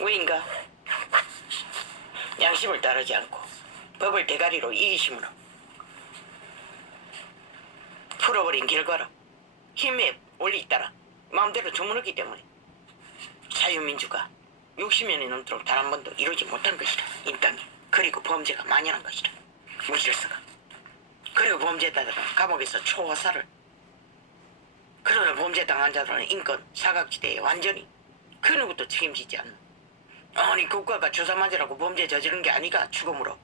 왜인가? 양심을 따르지 않고 법을 대가리로 이기심으로 풀어버린 결과로 힘에 원리 따라 마음대로 주무르기 때문에 자유민주가 60년이 넘도록 단 한 번도 이루지 못한 것이다. 이 땅에. 그리고 범죄가 만연한 것이다. 무질서가. 그리고 범죄자들은 감옥에서 초화살을. 그러나 범죄 당한 자들은 인권 사각지대에 완전히 그 누구도 책임지지 않는. 아니 국가가 주사맞으라고 범죄 저지른 게 아니가. 죽음으로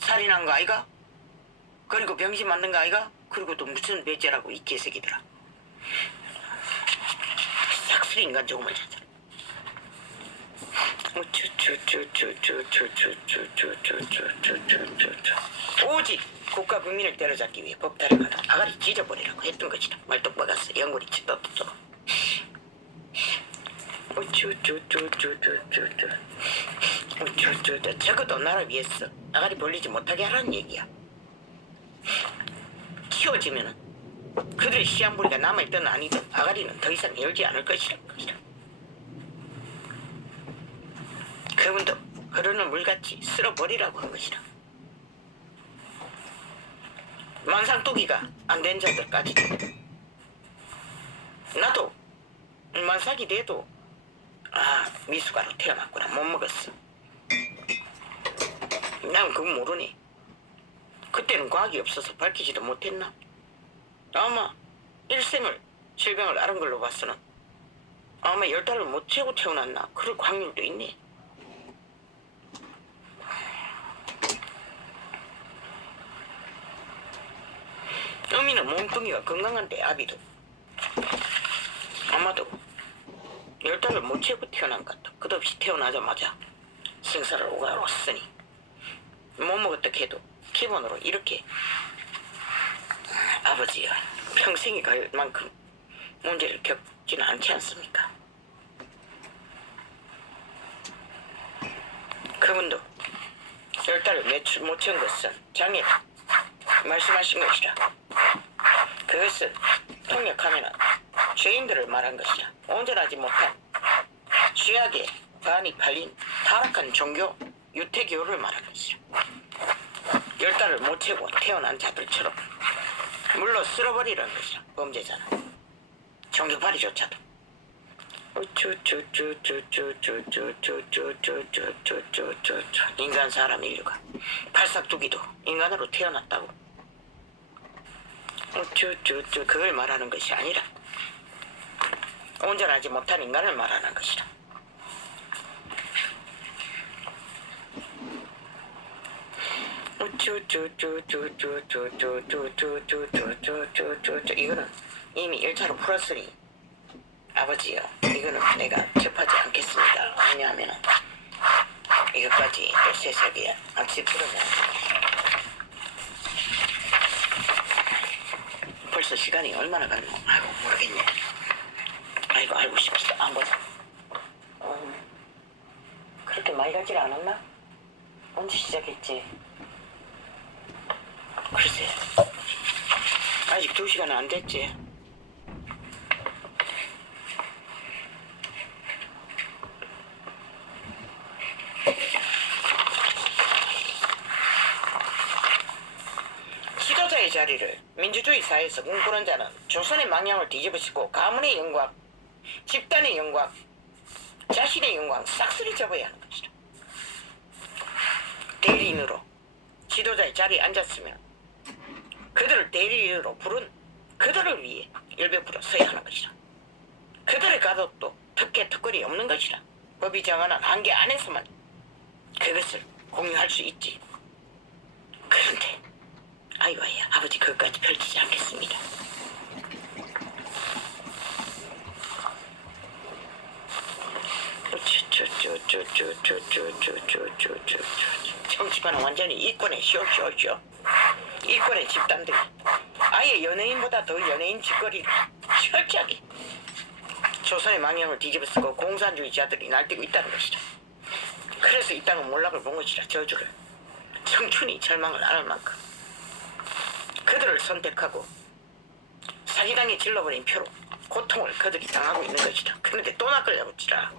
살인한 거 아이가. 그리고 병신 만든 거 아이가. 그리고 또 무슨 배째라고 이 개새끼들아. 싹쓸이 인간 죽음을 찾아. 오직 국가 국민을 때려잡기 위해 법탈을 가다 아가리 찢어버리라고 했던 것이다. 말뚝 박았어. 연골이 찢어졌어. 적어도 나를 위해서 아가리 벌리지 못하게 하라는 얘기야. 키워지면은 그들의 씨앗무리가 남아있든 아니든 아가리는 더 이상 열지 않을 것이란 것이다. 그분도 흐르는 물같이 쓸어버리라고 한 것이다. 만상뚜기가 안 된 자들까지도 나도 스물살이 돼도 미숙아로 태어났구나. 못 먹었어. 난 그거 모르니. 그때는 과학이 없어서 밝히지도 못했나? 아마 일생을 질병을 앓은 걸로 봐서는 아마 10달을 못 채우고 태어났나? 그럴 확률도 있네. 어미는 몸뚱이가 건강한데 아비도 아마도 10달을 못 채우고 태어난 것 같다. 끝없이 태어나자마자 생사를 오가로쓰니 못 먹었다 해도 기본으로 이렇게 아버지가 평생이 갈 만큼 문제를 겪지는 않지 않습니까? 그분도 10달을 매출 못 채운 것은 장애 말씀하신 것이라. 그것은 통역하면 죄인들을 말한 것이라. 온전하지 못한 죄악에 반이 팔린 타락한 종교 유태교를 말한 것이라. 10달을 못 채우고 태어난 자들처럼 물로 쓸어버리라는 것이라. 범죄자는 종교파리조차도 인간 사람 인류가 팔싹두기도 인간으로 태어났다고 그걸 말하는 것이 아니라 온전하지 못한 인간을 말하는 것이라. 이거는 이미 1차로 풀었으니 아버지요, 이거는 내가 접하지 않겠습니다. 왜냐하면 이것까지 또 세세하게 악시 풀으면 벌써 시간이 얼마나 갔노? 아이고 모르겠네. 아이고 알고 싶다. 한번 그렇게 많이 가질 않았나? 언제 시작했지? 글쎄 아직 2시간은 안 됐지. 지도자의 자리를 민주주의 사회에서 꿈꾸는 자는 조선의 망령을 뒤집어쓰고 가문의 영광, 집단의 영광, 자신의 영광 싹쓸이 접어야 하는 것이다. 대리인으로 지도자의 자리에 앉았으면 그들을 대리인으로 부른 그들을 위해 일베풀어 서야 하는 것이다. 그들의 가족도 특혜특권이 없는 것이다. 법이 정하는 한계 안에서만 그것을 공유할 수 있지. 그런데 아이고야, 아버지 그것까지 펼치지 않겠습니다. 정치판은 완전히 이권의 쇼쇼쇼. 이권의 집단들이 아예 연예인보다 더 연예인 짓거리를 철저하게 조선의 망령을 뒤집어쓰고 공산주의자들이 날뛰고 있다는 것이다. 그래서 이 땅은 몰락을 본 것이라. 저주를 청춘이 절망을 안 할 만큼 그들을 선택하고 사기당에 질러버린 표로 고통을 그들이 당하고 있는 것이다. 그런데 또 낚으려고지라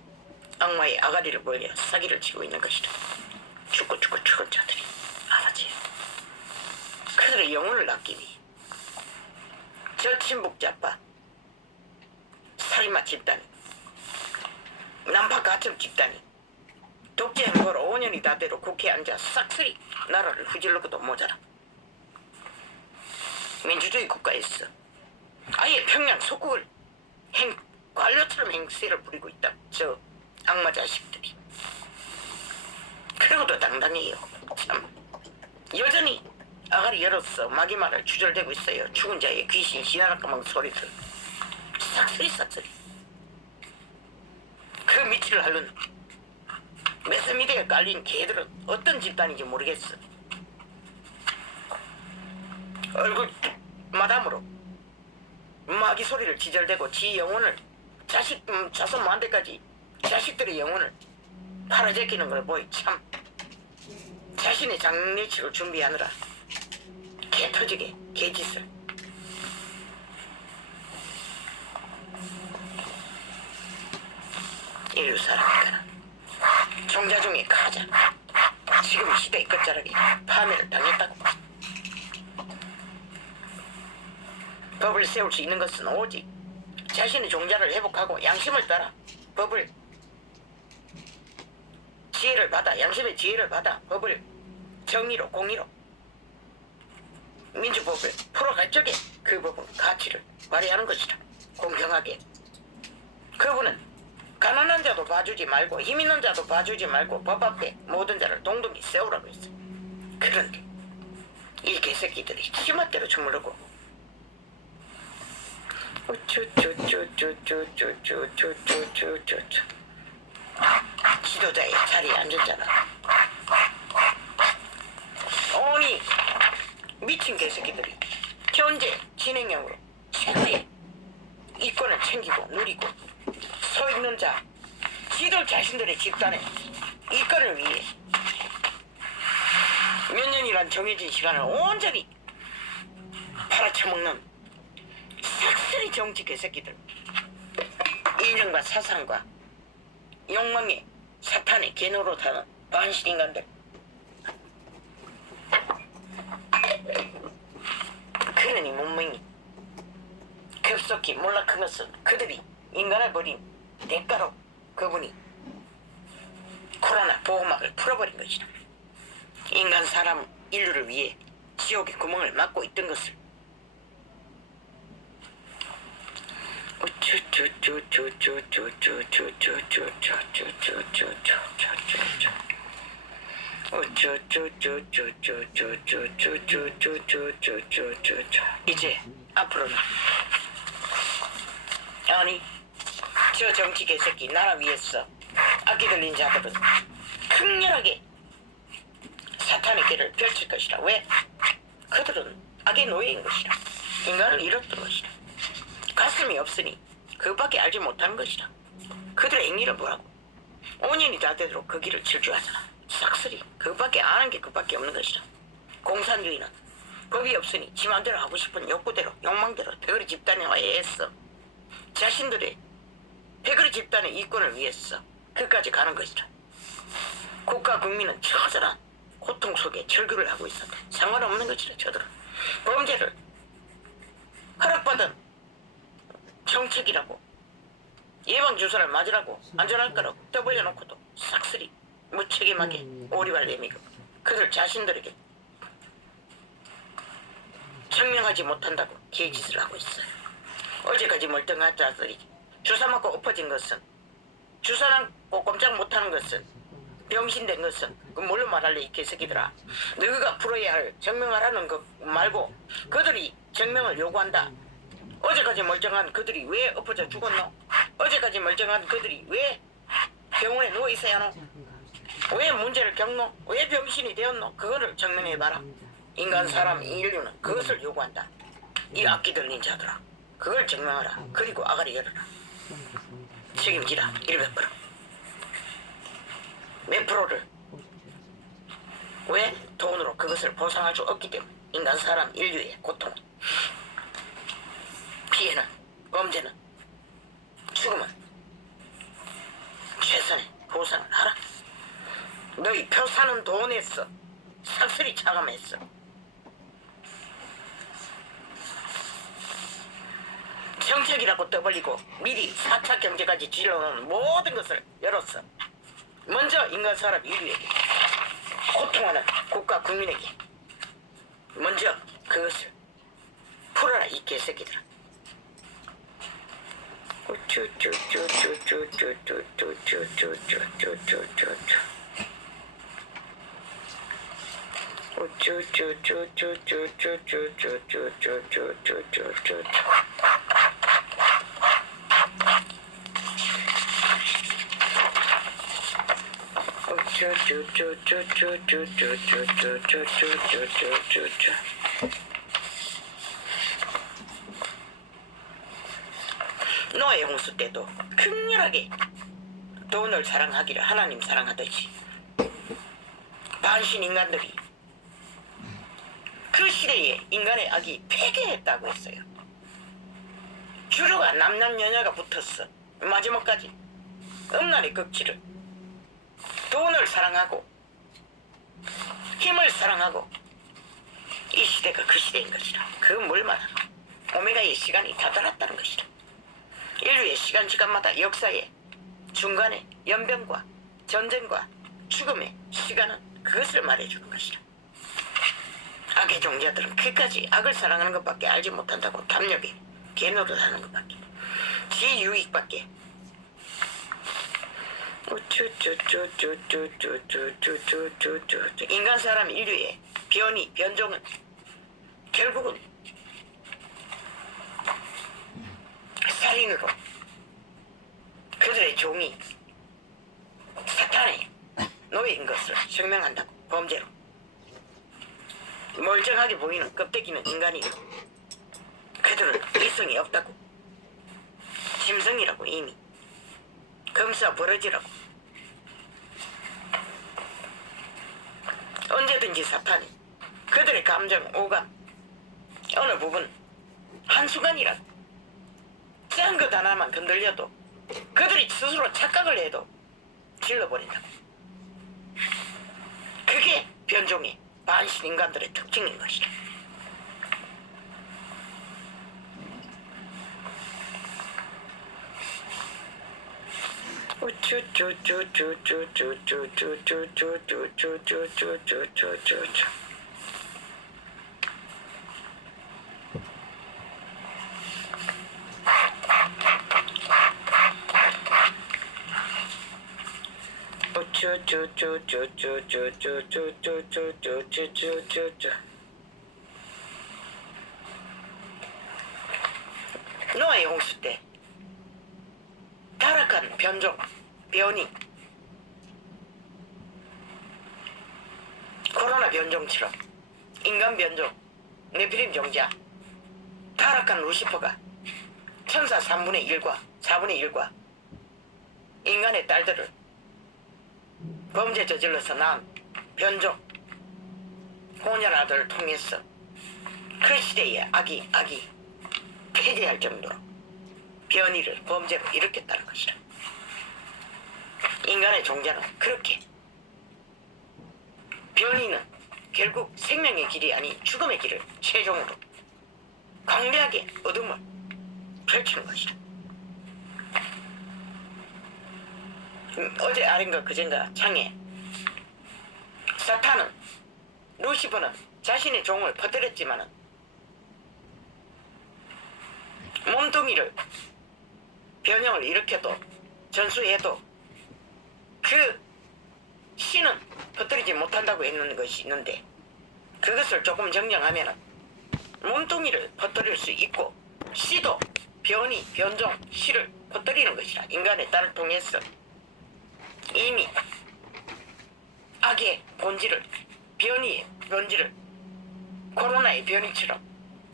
악마의 아가리를 벌려 사기를 치고 있는 것이다. 죽고 죽은 자들이 아버지 그들의 영혼을 낚이니 저 친북자파 살인마 집단이 난파 가첩 집단이 독재 행보로 5년이 다 돼도 국회에 앉아 싹쓸이 나라를 휘질러고도 모자라. 민주주의 국가에서 아예 평양 속국을 관료처럼 행세를 부리고 있다. 저 악마 자식들이. 그러고도 당당해요. 참 여전히 아가리 열었어 마귀말을 주절대고 있어요. 죽은 자의 귀신 지나락가망 소리들 싹쓸이 그 밑을 하는 메스미디어에 깔린 개들은 어떤 집단인지 모르겠어. 얼굴 마담으로 마귀 소리를 지절대고 지 영혼을 자손 만대까지 자식들의 영혼을 팔아제끼는 걸 보이 참 자신의 장례식을 준비하느라 개터지게 개짓을. 인류 사람이니까는 종자 중에 가장 지금 시대의 끝자락에 파멸을 당했다고. 법을 세울 수 있는 것은 오직 자신의 종자를 회복하고 양심을 따라 법을 지혜를 받아 양심의 지혜를 받아 법을 정의로 공의로 민주법을 풀어갈 적에 그 법은 가치를 발휘하는 것이다. 공평하게. 그분은 가난한 자도 봐주지 말고 힘 있는 자도 봐주지 말고 법 앞에 모든 자를 동동히 세우라고 했어. 그런데 이 개새끼들이 치맛대로 주무르고 지도자의 자리에 앉았잖아. 아니 미친 개새끼들이 현재 진행형으로 최고의 이권을 챙기고 누리고 서 있는 자, 지들 자신들의 집단의 이권을 위해 몇 년이란 정해진 시간을 온전히 팔아쳐먹는 싹쓸이 정치 개새끼들, 이념과 사상과 욕망의 사탄의 개노로 타는 반신 인간들. 그러니 문명이 급속히 몰락한 것은 그들이 인간을 버린 대가로 그분이 코로나 보호막을 풀어버린 것이다. 인간 사람 인류를 위해 지옥의 구멍을 막고 있던 것을 이제 앞으로는 아니 저 정치 개새끼 나라 위에서 악기 들린 자들은 강렬하게 사탄의 길을 펼칠 것이다. 왜? 그들은 악의 노예인 것이다. 인간을 잃었던 것이다. 가슴이 없으니 그밖에 알지 못하는 것이다. 그들의 행위를 뭐라고? 5년이 다 되도록 그 길을 질주하잖아. 싹쓸이 그밖에 아는 게 그밖에 없는 것이다. 공산주의는 법이 없으니 지 맘대로 하고 싶은 욕구대로 욕망대로 배거리 집단에 의해서 자신들의 배거리 집단의 이권을 위해서 끝까지 가는 것이다. 국가 국민은 처절한 고통 속에 절규를 하고 있었다. 상관없는 것이다. 저들은 범죄를 허락받은 정책이라고 예방주사를 맞으라고 안전할 거라고 떠벌려놓고도 싹쓸이 무책임하게 오리발 내미고 그들 자신들에게 증명하지 못한다고 개짓을 하고 있어요. 어제까지 멀쩡한 자들이 주사 맞고 엎어진 것은 주사는 꼼짝 못하는 것은 병신된 것은 그 뭘로 말할래 이 개새끼들아. 너희가 풀어야 할 증명하라는 것 말고 그들이 증명을 요구한다. 어제까지 멀쩡한 그들이 왜 엎어져 죽었노? 어제까지 멀쩡한 그들이 왜 병원에 누워 있어야 하노? 왜 문제를 겪노? 왜 병신이 되었노? 그거를 증명해봐라. 인간 사람 인류는 그것을 요구한다. 이 악기 들린 자들아, 그걸 증명하라. 그리고 아가리 열어라. 책임지라. 100%. 몇 프로를? 왜? 돈으로 그것을 보상할 수 없기 때문에. 인간 사람 인류의 고통은, 피해는, 범죄는, 죽음은 최선의 보상을 하라. 너희 표 사는 돈에서 싹쓸이 차감했어. 정책이라고 떠벌리고 미리 4차 경제까지 질러놓은 모든 것을 열었어. 먼저 인간 사람 인류에게, 고통하는 국가 국민에게 먼저 그것을 풀어라 이 개새끼들아. 노예 홍수 때도 극렬하게 돈을 사랑하기를 하나님 사랑하듯이 반신 인간들이 그 시대에 인간의 악이 폐괴했다고 했어요. 주류가 남남여녀가 붙었어. 마지막까지 음란의 극치를 돈을 사랑하고 힘을 사랑하고 이 시대가 그 시대인 것이라. 그 뭘 말하나. 오메가의 시간이 다다랐다는 것이라. 인류의 시간마다 역사의 중간에 연병과 전쟁과 죽음의 시간은 그것을 말해주는 것이다. 악의 종자들은 끝까지 악을 사랑하는 것밖에 알지 못한다고 탐욕에 개노릇하는 것밖에, 지 유익밖에. 인간 사람 인류의 변이 변종은 결국은 살인으로 그들의 종이 사탄의 노예인 것을 증명한다고. 범죄로 멀쩡하게 보이는 껍데기는 인간이고 그들은 이성이 없다고. 짐승이라고. 이미 검사 버러지라고. 언제든지 사탄이 그들의 감정, 오감 어느 부분 한순간이라도 짠 것 하나만 건들려도 그들이 스스로 착각을 해도 질러버린다고. 그게 변종의 반신 인간들의 특징인 것이다. 노아의 홍수 때 타락한 변종, 변이, 코로나 변종처럼 인간 변종, 네피림 종자, 타락한 루시퍼가 천사 3분의 1과 4분의 1과 인간의 딸들을 범죄 저질러서 낳은 변종, 혼혈 아들을 통해서 그 시대의 악이 폐기할 정도로 변이를 범죄로 일으켰다는 것이다. 인간의 종자는 그렇게 변이는 결국 생명의 길이 아닌 죽음의 길을 최종으로 광대하게 어둠을 펼치는 것이다. 어제 아닌가 그젠가 창에 사탄은, 루시퍼는 자신의 종을 퍼뜨렸지만은 몸뚱이를 변형을 일으켜도 전수해도 그 신은 퍼뜨리지 못한다고 했는 것이 있는데, 그것을 조금 정정하면 몸뚱이를 퍼뜨릴 수 있고 씨도 변이, 변종, 씨를 퍼뜨리는 것이라. 인간의 딸을 통해서 이미 악의 본질을, 변이의 본질을 코로나의 변이처럼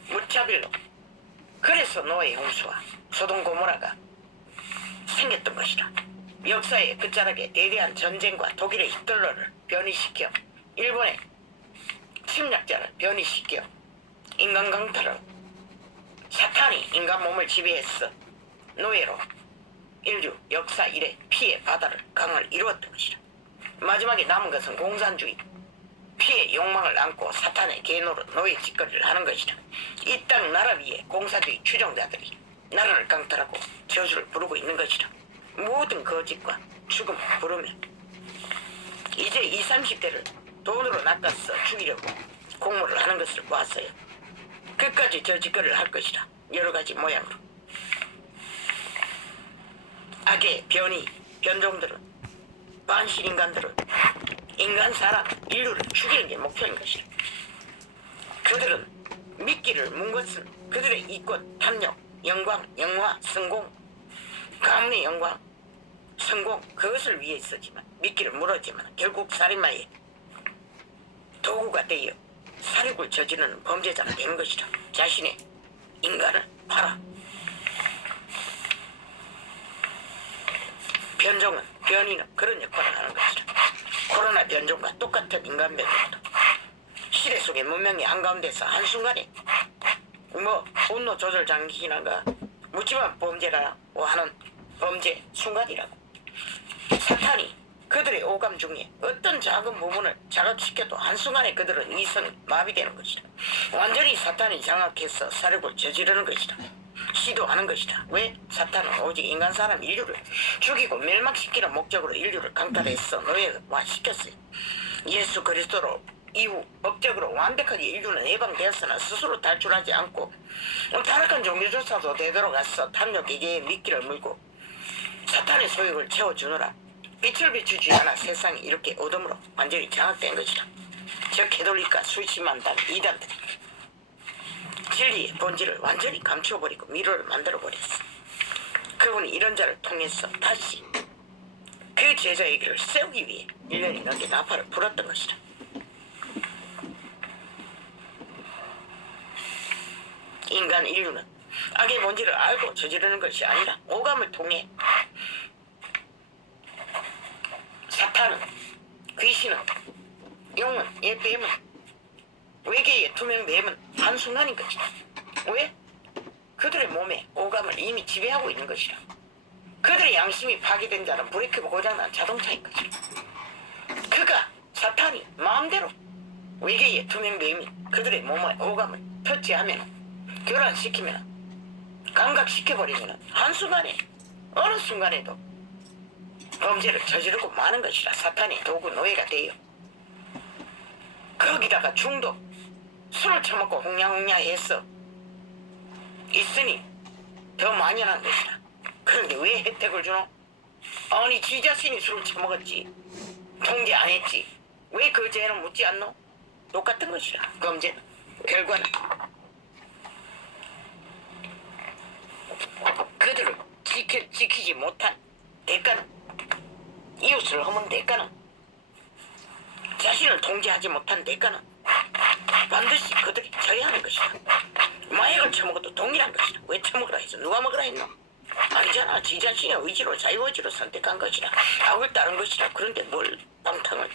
무차별로, 그래서 노아의 홍수와 소돔 고모라가 생겼던 것이다. 역사의 끝자락에 대대한 전쟁과 독일의 히틀러를 변이시켜 일본의 침략자를 변이시켜 인간 강탈을, 사탄이 인간 몸을 지배했어 노예로 인류 역사 이래 피해 바다를 강을 이루었던 것이다. 마지막에 남은 것은 공산주의, 피해 욕망을 안고 사탄의 개노릇 노예 짓거리를 하는 것이다. 이 땅 나라 위에 공산주의 추종자들이 나라를 강탈하고 저주를 부르고 있는 것이다. 모든 거짓과 죽음을 부르며 이제 20, 30대를 돈으로 낚아서 죽이려고 공모를 하는 것을 보았어요. 끝까지 저 짓거리를 할 것이다. 여러 가지 모양으로. 악의 변이, 변종들은, 반신인간들은 인간 사람, 인류를 죽이는 게 목표인 것이다. 그들은 미끼를 문 것은 그들의 이권, 탐욕, 영광, 영화, 성공, 가문의 영광, 성공, 그것을 위해 있었지만, 미끼를 물었지만 결국 살인마의 도구가 되어 살육을 저지르는 범죄자가 되는 것이다. 자신의 인간을 팔아. 변종은, 변이는 그런 역할을 하는 것이다. 코로나 변종과 똑같은 인간 변종도 시대 속의 문명의 한가운데서 한순간에 분노 조절 장기기나가 묻지마 범죄라고 하는 범죄 순간이라고. 사탄이 그들의 오감 중에 어떤 작은 부분을 자극시켜도 한순간에 그들은 이성이 마비되는 것이다. 완전히 사탄이 장악해서 살육을 저지르는 것이다. 시도하는 것이다. 왜? 사탄은 오직 인간 사람 인류를 죽이고 멸망시키는 목적으로 인류를 강탈했어. 노예화시켰어요. 예수 그리스도로 이후 법적으로 완벽하게 인류는 해방되었으나 스스로 탈출하지 않고 타락한 종교조차도 되돌아갔어. 탐욕에게 미끼를 물고 사탄의 소욕을 채워주느라 빛을 비추지 않아 세상이 이렇게 어둠으로 완전히 장악된 것이다. 저 캐톨릭과 수십만 단 이단들이 진리의 본질을 완전히 감춰버리고 미로를 만들어버렸어. 그분이 이런 자를 통해서 다시 그 제자의 길을 세우기 위해 1년이 넘게 나팔을 불었던 것이다. 인간 인류는 악의 본질을 알고 저지르는 것이 아니라 오감을 통해 사탄은, 귀신은, 용은, 뱀은, 외계의 투명 뱀은 한순간인 것이다. 왜? 그들의 몸에 오감을 이미 지배하고 있는 것이다. 그들의 양심이 파괴된 자는 브레이크가 고장난 자동차인 것이다. 그가, 사탄이 마음대로 외계의 투명 뱀이 그들의 몸의 오감을 터치하면, 교란시키면, 감각시켜버리면 한순간에, 어느 순간에도 범죄를 저지르고 마는 것이라. 사탄의 도구 노예가 되어 거기다가 중독, 술을 처먹고 홍냐홍냐해서 있으니 더 만연한 것이다. 그런데 왜 혜택을 주노? 아니 지 자신이 술을 처먹었지, 통제 안 했지, 왜 그 죄는 묻지 않노? 똑같은 것이라. 범죄는 결과는 그들을 지키지 못한 대가는, 이웃을 허문 대가는, 자신을 통제하지 못한 대가는 반드시 그들이 져야 하는 것이다. 마약을 처먹어도 동일한 것이다. 왜 처먹으라 해서 누가 먹으라 했노? 아니잖아. 지 자신의 의지로, 자유의지로 선택한 것이라. 악을 따른 것이라. 그런데 뭘 방탕을.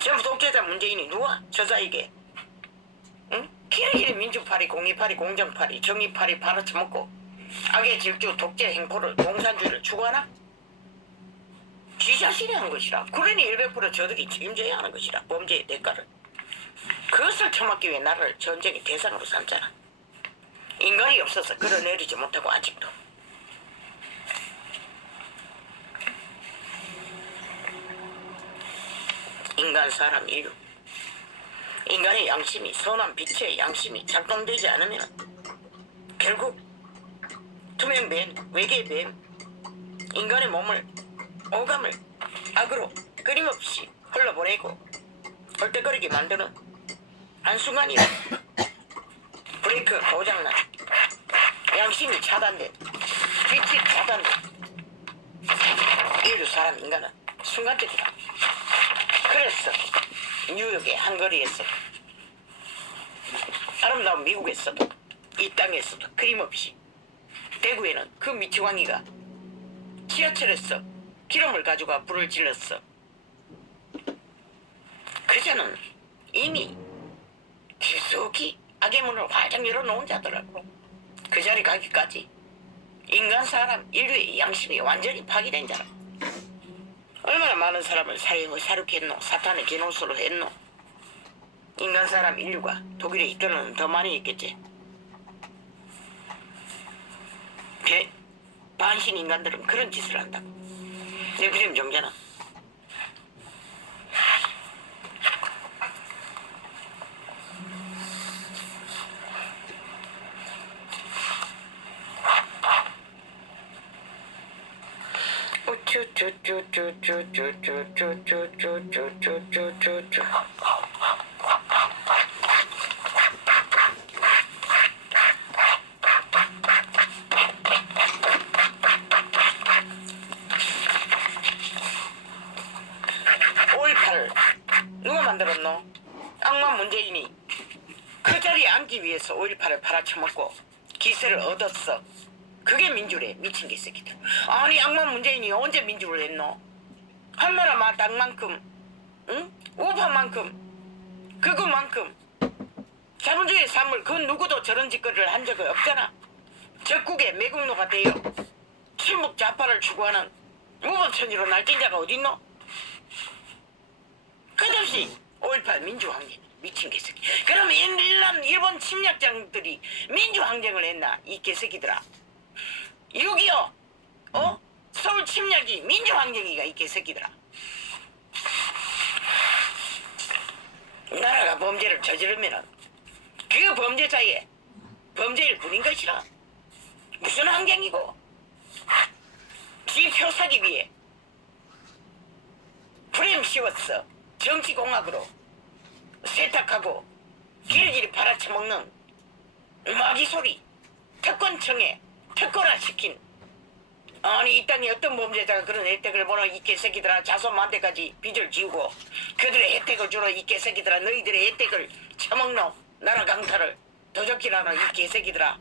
전부 독재자 문재인이 누가 저자에게 길이길이 민주파리, 공의파리, 공정파리, 정의파리 팔아쳐먹고 악의 질주, 독재 행포를, 공산주의를 추구하나? 지 자신이 한 것이라. 그러니 100% 저들이 책임져야 하는 것이라. 범죄의 대가를. 그것을 처먹기 위해 나를 전쟁의 대상으로 삼잖아. 인간이 없어서 끌어내리지 못하고 아직도. 인간 사람 인류. 인간의 양심이, 선한 빛의 양심이 작동되지 않으면 결국 투명 뱀, 외계 뱀, 인간의 몸을, 오감을 악으로 끊임없이 흘러보내고 얼떨거리게 만드는 한순간이야. 브레이크 고장난, 양심이 차단된, 빛이 차단된 인류 사람 인간은 순간적이다. 그래서 뉴욕의 한 거리에서, 아름다운 미국에서도, 이 땅에서도 끊임없이, 대구에는 그 미치광이가 지하철에서 기름을 가져가 불을 질렀어. 그자는 이미 깊숙이 악의 문을 활짝 열어놓은 자더라고. 그 자리 가기까지 인간 사람 인류의 양심이 완전히 파괴된 자라. 얼마나 많은 사람을 사형을 사륙했노. 사탄의 기노수로 했노. 인간 사람 인류가 독일에 있더는 더 많이 있겠지. 반신 인간들은 그런 짓을 한다고. 네피림 종자는 누가 만들었노? 악마 문재인이 그 자리에 앉기 위해서 5.18을 팔아쳐먹고 기세를 얻었어. 그게 민주래. 미친 개새끼들. 아니 악마 문재인이 언제 민주를 했노? 한나라만 땅만큼, 응? 우파만큼, 그거만큼 자본주의 삶을 그 누구도 저런 짓거리를 한 적이 없잖아. 적국의 매국노가 되어 친북 좌파를 추구하는 무법천지로 날뛴 자가 어딨노? 끝없이 5.18 민주항쟁, 미친 개새끼. 그럼 일본 침략장들이 민주항쟁을 했나? 이 개새끼들아. 6.25 서울 침략이 민주항쟁이가 이 개새끼들아. 나라가 범죄를 저지르면은 그 범죄자의 범죄일 뿐인 것이라. 무슨 항쟁이고 지표 사기 위해 프레임 씌웠어. 정치공학으로 세탁하고 길길이 팔아쳐먹는 마귀 소리. 특권청에 특권화시킨. 아니 이 땅에 어떤 범죄자가 그런 혜택을 보는 이 개새끼들아. 자손만대까지 빚을 지우고 그들의 혜택을 주러 이 개새끼들아. 너희들의 혜택을 처먹노. 나라 강탈을 도적질하는 이 개새끼들아.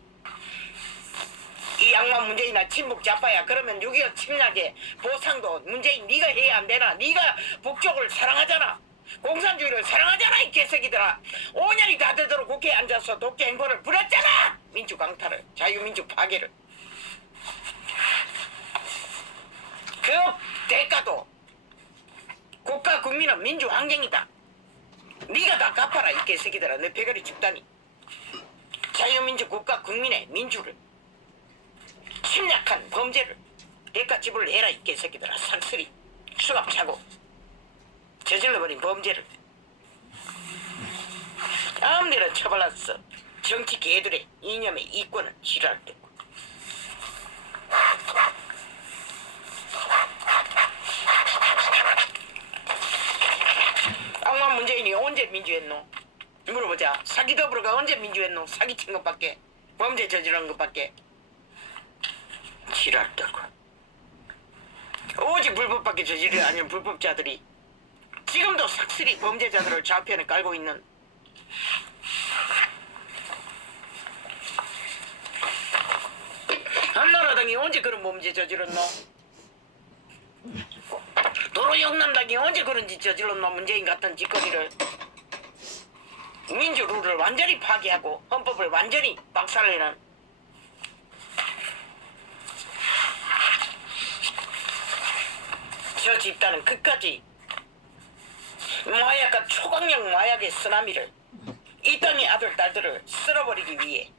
이 양반 문재인이나 친북 좌파야. 그러면 6.25 침략의 보상도 문재인 네가 해야 안 되나? 네가 북쪽을 사랑하잖아. 공산주의를 사랑하잖아 이 개새끼들아. 5년이 다 되도록 국회에 앉아서 독재 행보를 부렸잖아. 민주 강탈을, 자유민주 파괴를. 그 대가도 국가 국민은 민주 환경이다. 네가 다 갚아라 이 개새끼들아. 내 배가리 집단이 자유민주 국가 국민의 민주를 침략한 범죄를 대가 지불을 해라 이 개새끼들아. 삭슬이 수갑차고 저질러버린 범죄를 마음대로 처벌했어. 정치 개들의 이념의 이권을 지랄 때고. 악마 문재인이 언제 민주했노? 물어보자. 사기 더불어가 언제 민주했노? 사기친 것밖에, 범죄 저지른 것밖에. 지랄 때고. 오직 불법밖에 저지르지 않은 불법자들이 지금도 삭슬이 범죄자들을 좌편에 깔고 있는. 한나라당이 언제 그런 범죄 저질렀노? 도로영남당이 언제 그런 짓 저질렀노? 문재인 같은 짓거리를. 민주 룰을 완전히 파괴하고 헌법을 완전히 박살내는. 저 집단은 끝까지 마약과 초강력 마약의 쓰나미를 이 땅의 아들 딸들을 쓸어버리기 위해,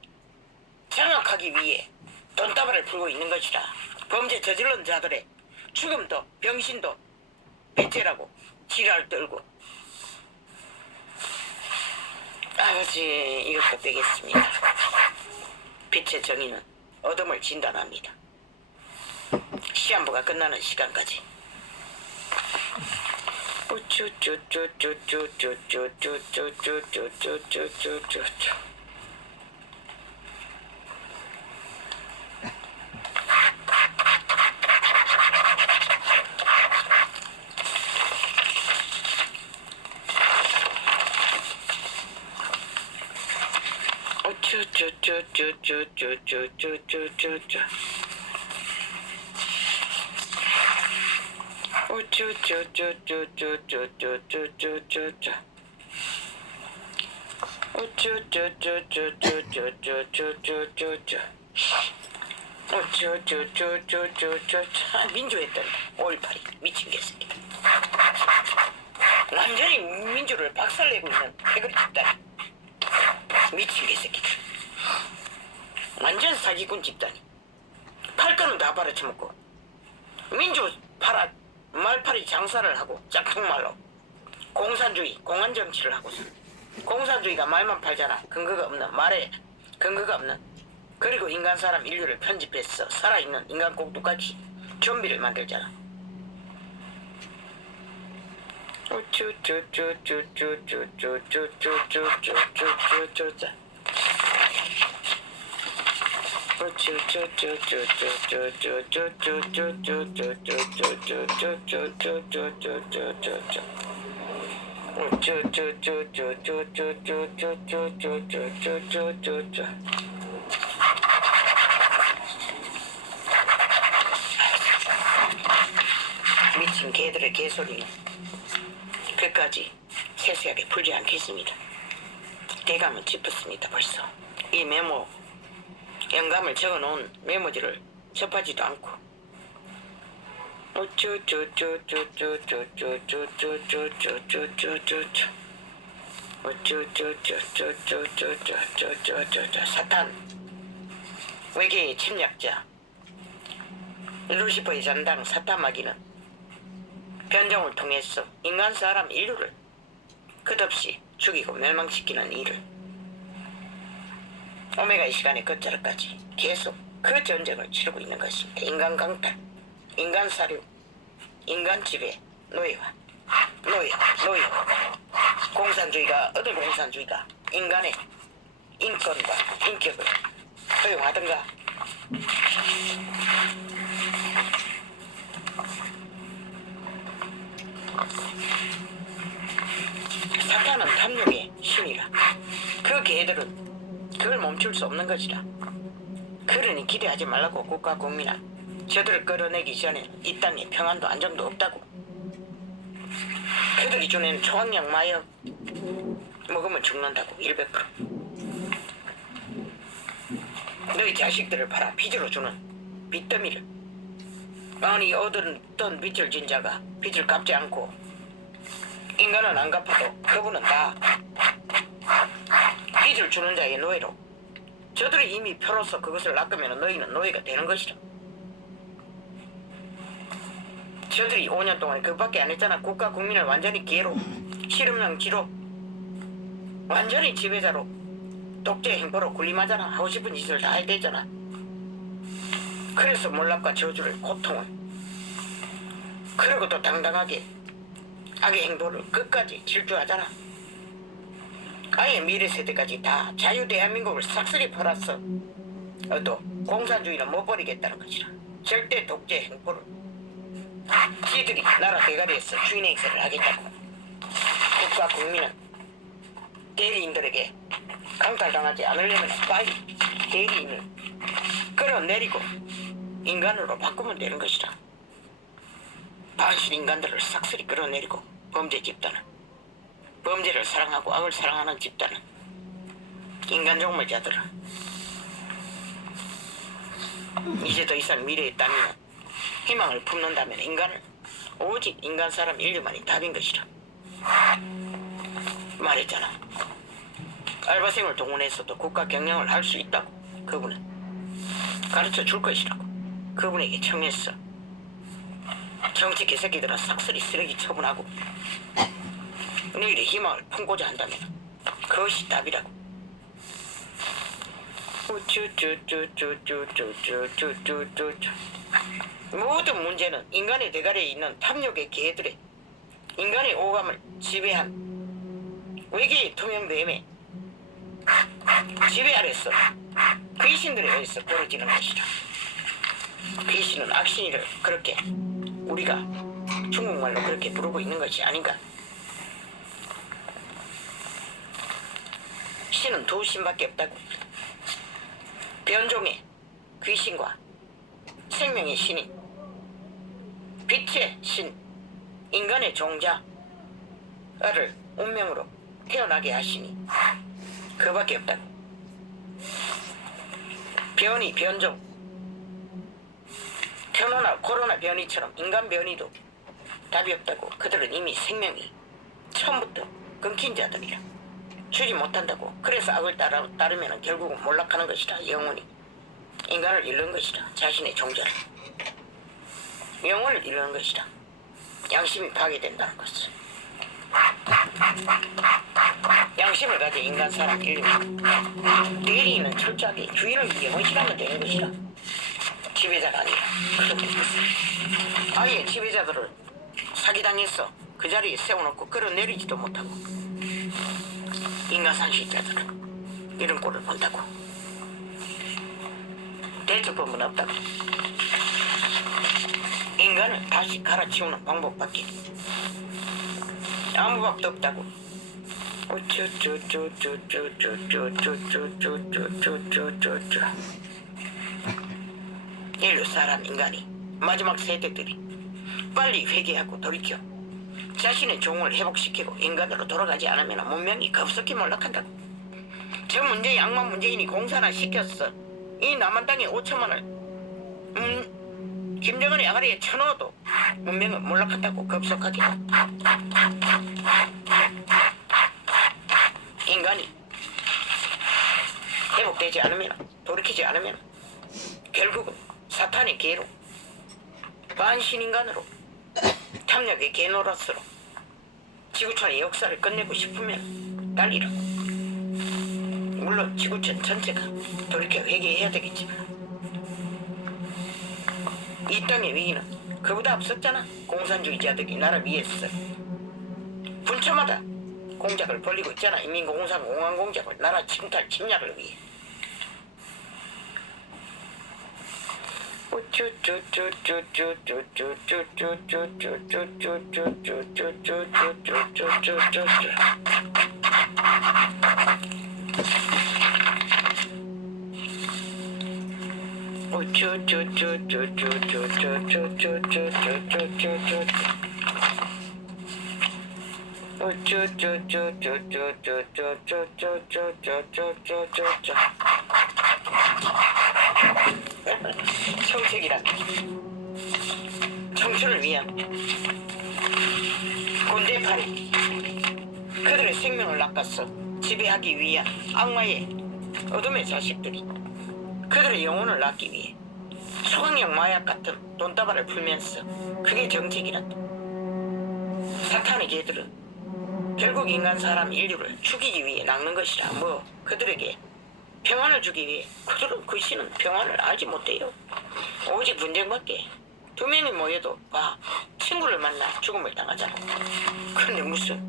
장악하기 위해 돈다발을 풀고 있는 것이라. 범죄 저질른 자들의 죽음도 병신도 배째라고 지랄 떨고. 아버지 이것도 빼겠습니다. 빛의 정의는 어둠을 진단합니다. 시한부가 끝나는 시간까지. 민주했던 5.18이 미친 개새끼. 완전히 민주를 박살내고 있는 패거리 집단이. 미친 개새끼들. 완전 사기꾼 집단이. 팔거는 다 팔아쳐먹고 민주 팔아 말팔이 장사를 하고 짝퉁말로 공산주의 공안정치를 하고서. 공산주의가 말만 팔잖아. 근거가 없는 말에 근거가 없는. 그리고 인간 사람 인류를 편집해서 살아있는 인간 꼭두까지 좀비를 만들잖아. 미친 개들의 개소리는 끝까지 세세하게 풀지 않겠습니다. 대감은 짚었습니다. 벌써 이 메모 영감을 적어놓은 메모지를 접하지도 않고. 사탄, 외계의 침략자, 루시퍼의 전당 사탄마귀는 변종을 통해서 인간 사람 인류를 끝없이 죽이고 멸망시키는 일을 오메가 이 시간의 끝자락까지 계속 그 전쟁을 치르고 있는 것입니다. 인간 강탈, 인간 사료, 인간 지배, 노예화, 공산주의가 어떤 공산주의가 인간의 인권과 인격을 허용하든가 사탄은 탐욕의 신이라. 그 개들은 그걸 멈출 수 없는 것이라. 그러니 기대하지 말라고 국가 국민아. 저들을 끌어내기 전에 이 땅에 평안도 안정도 없다고. 그들이 주는 초강력 마약 먹으면 죽는다고 100%. 너희 자식들을 팔아 빚으로 주는 빚더미를. 아니 얻은 빚을 진 자가 빚을 갚지 않고 인간은 안 갚아도 그분은 다 빚을 주는 자의 노예로. 저들이 이미 표로서 그것을 낚으면 너희는 노예가 되는 것이라. 저들이 5년 동안 그밖에 안 했잖아. 국가 국민을 완전히 기회로, 실험명지로, 완전히 지배자로, 독재 행포로 군림하잖아. 하고 싶은 짓을 다 해대잖아. 그래서 몰락과 저주를, 고통을, 그러고 또 당당하게 악의 행동을 끝까지 질주하잖아. 아예 미래 세대까지 다 자유 대한민국을 싹쓸이 팔았어. 또 공산주의는 못 버리겠다는 것이라. 절대 독재 행포를. 지들이 나라 대가리에서 주인 행세를 하겠다고. 국가 국민은 대리인들에게 강탈당하지 않으려면 빨리 대리인을 끌어내리고 인간으로 바꾸면 되는 것이다. 반신 인간들을 싹쓸이 끌어내리고 범죄 집단은, 범죄를 사랑하고 악을 사랑하는 집단은, 인간 종말자들은 이제 더 이상 미래의 땅이나 희망을 품는다면 인간을, 오직 인간 사람 인류만이 답인 것이라. 말했잖아. 알바생을 동원해서도 국가 경영을 할 수 있다고. 그분은 가르쳐 줄 것이라고. 그분에게 청했어. 정치 개새끼들은 싹쓸이 쓰레기 처분하고 너희의 희망을 품고자 한다면 그것이 답이라고. 모든 문제는 인간의 대가리에 있는 탐욕의 개들의 인간의 오감을 지배한 외계의 투명뱀의 지배 아래서 귀신들에 의해서 벌어지는 것이다. 귀신은 악신이를 그렇게 우리가 중국말로 그렇게 부르고 있는 것이 아닌가. 신은 두 신밖에 없다고. 변종의 귀신과 생명의 신인 빛의 신, 인간의 종자를 운명으로 태어나게 하시니 그밖에 없다고. 변이, 변종, 코로나 변이처럼 인간 변이도 답이 없다고. 그들은 이미 생명이 처음부터 끊긴 자들이라. 주지 못한다고. 그래서 악을 따르면 결국은 몰락하는 것이다. 영혼이 인간을 잃는 것이다. 자신의 종자를, 영혼을 잃는 것이다. 양심이 파괴된다는 것을. 양심을 가진 인간 사람 인류, 대리인은 철저하게 주인을 영원시하면 되는 것이다. 지배자가 아니라. 그렇게 됐어. 아예 지배자들을 사기당해서 그 자리에 세워놓고 끌어내리지도 못하고 인간 상실자들은 이런 꼴을 본다고. 대처법은 없다고. 인간을 다시 갈아치우는 방법밖에 아무 법도 없다고. 인류 사람 인간이 마지막 세대들이 빨리 회개하고 돌이켜 자신의 종을 회복시키고 인간으로 돌아가지 않으면 문명이 급속히 몰락한다고. 저 문제의 악마 문재인이 공산화 시켰어. 이 남한 땅에 5천만을 김정은의 아가리에 쳐넣어도 문명은 몰락한다고. 급속하게. 인간이 회복되지 않으면, 돌이키지 않으면 결국은 사탄의 개로, 반신인간으로, 탐욕의 개노릇으로 지구촌의 역사를 끝내고 싶으면 달리라. 물론 지구촌 전체가 돌이켜 회개해야 되겠지만 이 땅의 위기는 그보다 앞섰잖아. 공산주의자들이 나라 위에서 분초마다 공작을 벌리고 있잖아. 인민공산 공안 공작을, 나라 침탈 침략을 위해. 청책이란 청춘을 위한 군대팔이, 그들의 생명을 낚아서 지배하기 위한 악마의 어둠의 자식들이 그들의 영혼을 낳기 위해 소강력 마약 같은 돈다발을 풀면서, 그게 정책이란다. 사탄의 개들은 결국 인간 사람 인류를 죽이기 위해 낚는 것이라. 뭐 그들에게 평안을 주기 위해. 그들은 그 신은 평안을 알지 못해요. 오직 분쟁밖에. 두 명이 모여도 봐, 친구를 만나 죽음을 당하잖아. 그런데 무슨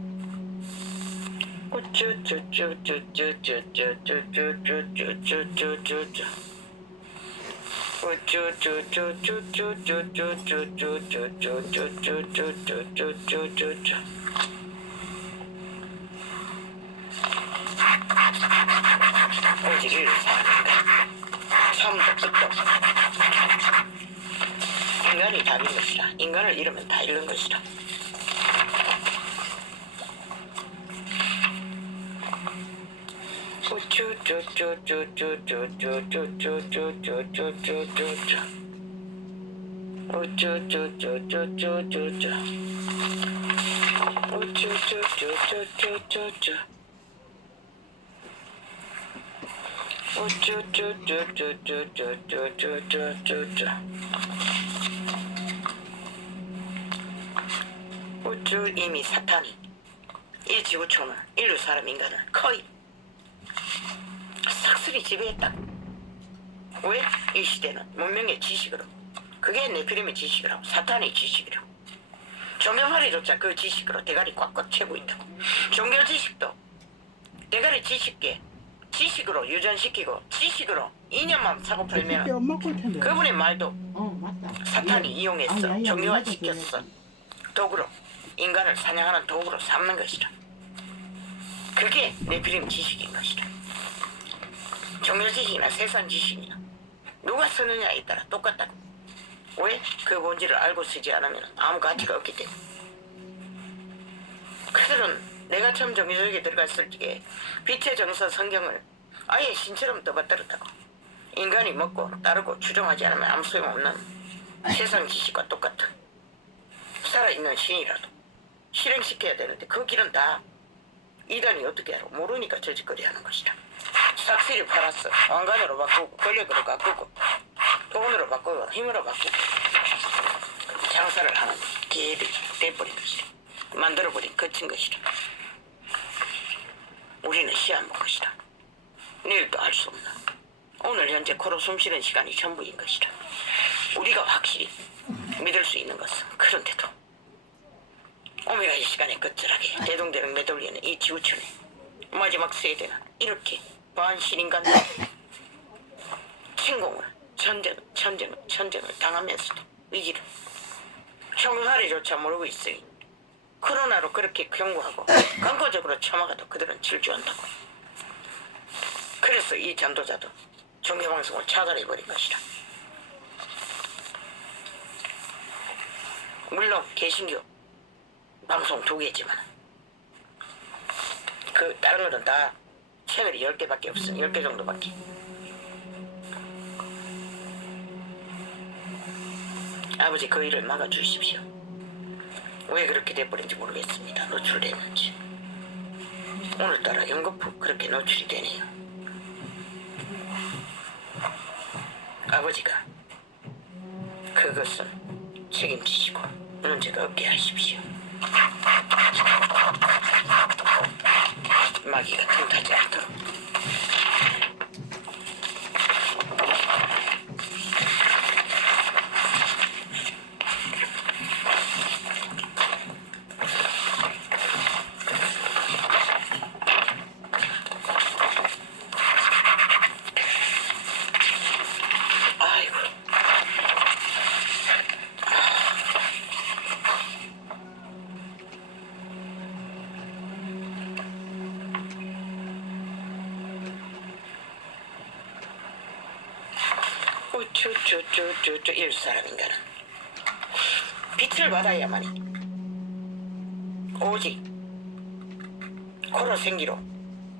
오직 일을 사니까 처음부터 끝도 인간이 다 잃은 것이라. 인간을 잃으면 다 잃는 것이라. 이미 사탄이 이 지구촌을, 인류 사람 인간을 거의 싹쓸이 지배했다. 왜? 이 시대는 문명의 지식으로, 그게 네피림의 지식이라고, 사탄의 지식이라고. 종교팔이조차 그 지식으로 대가리 꽉꽉 채고 있다고. 종교 지식도 대가리 지식으로 유전시키고, 지식으로 이념만 사고 팔면 그때 엄마 꼴 텐데. 그분의 말도 맞다. 사탄이 이용했어. 아니, 종교화시켰어. 도구로, 인간을 사냥하는 도구로 삼는 것이라. 그게 네피림 지식인 것이라. 종교 지식이나 세상 지식이나 누가 쓰느냐에 따라 똑같다고. 왜? 그 본질을 알고 쓰지 않으면 아무 가치가 없기 때문에. 그들은 내가 처음 종교적에 들어갔을 적에 빛의 정서 성경을 아예 신처럼 떠받들었다고. 인간이 먹고 따르고 추종하지 않으면 아무 소용없는 세상 지식과 똑같아. 살아있는 신이라도 실행시켜야 되는데 그 길은 다 이단이 어떻게 알아? 모르니까 저짓거리 하는 것이다. 싹쓸이 팔았어. 왕관으로 바꾸고, 권력으로 바꾸고, 돈으로 바꾸고, 힘으로 바꾸고, 장사를 하는 개들이 돼버린 것이다. 만들어버린 거친 것이다. 우리는 시한 본 것이다. 내일도 알 수 없나. 오늘 현재 코로 숨쉬는 시간이 전부인 것이다. 우리가 확실히 믿을 수 있는 것은, 그런데도 오메가의 시간에 끝절하게 대동대동 매돌리는 이 지구촌에 마지막 세대는 이렇게 반신인간들 침공을, 전쟁을 당하면서도 위기를 총살이조차 모르고 있으니 코로나로 그렇게 경고하고 광고적으로 처막아도 그들은 질주한다고. 그래서 이 전도자도 종교방송을 차단해버린 것이다. 물론 개신교 방송 2개지만 그 다른 것은 다 채널이 10개밖에 없어. 10개 정도밖에. 아버지 그 일을 막아주십시오. 왜 그렇게 돼버린지 모르겠습니다. 노출됐는지. 오늘따라 연거푸 그렇게 노출이 되네요. 아버지가 그것은 책임지시고 문제가 없게 하십시오. 마귀가 틈타지 않도록. 아이고. 우쭈쭈쭈쭈쭈 이럴 사람인가는 빛을 받아야만이 오직 코로 생기로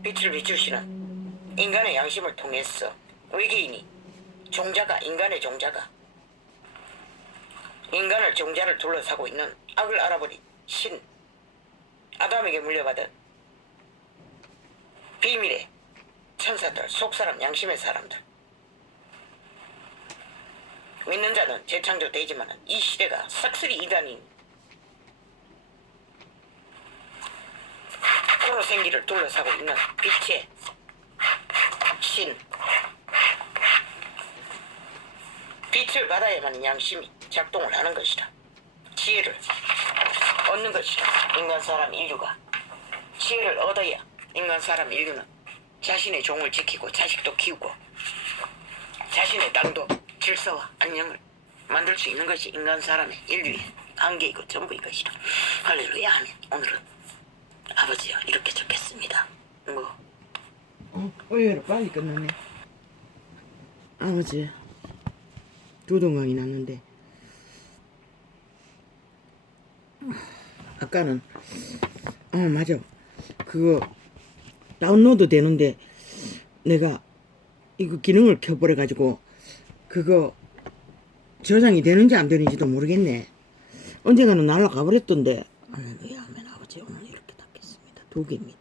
빛을 비추시는 인간의 양심을 통해서 외계인이 종자가 인간의 종자가 인간을 종자를 둘러싸고 있는 악을 알아버린 신 아담에게 물려받은 비밀의 천사들 속사람 양심의 사람들 믿는 자는 재창조되지만 이 시대가 싹쓸이 이단인 코로 생기를 둘러싸고 있는 빛의 신 빛을 받아야만 양심이 작동을 하는 것이라 지혜를 얻는 것이라 인간 사람 인류가 지혜를 얻어야 인간 사람 인류는 자신의 종을 지키고 자식도 키우고 자신의 땅도 질서와 안녕을 만들 수 있는 것이 인간 사람의 인류의 한계이고 전부인 것이라. 할렐루야 하면 오늘은 아버지여 이렇게 적겠습니다. 의외로 빨리 끝났네. 아버지 두동강이 났는데 아까는 맞아 그거 다운로드 되는데 내가 이거 기능을 켜버려 가지고 그거 저장이 되는지 안 되는지도 모르겠네. 언젠가는 날아가 버렸던데. 할렐루야 하면 아버지 오늘 이렇게 닫겠습니다. 2개입니다.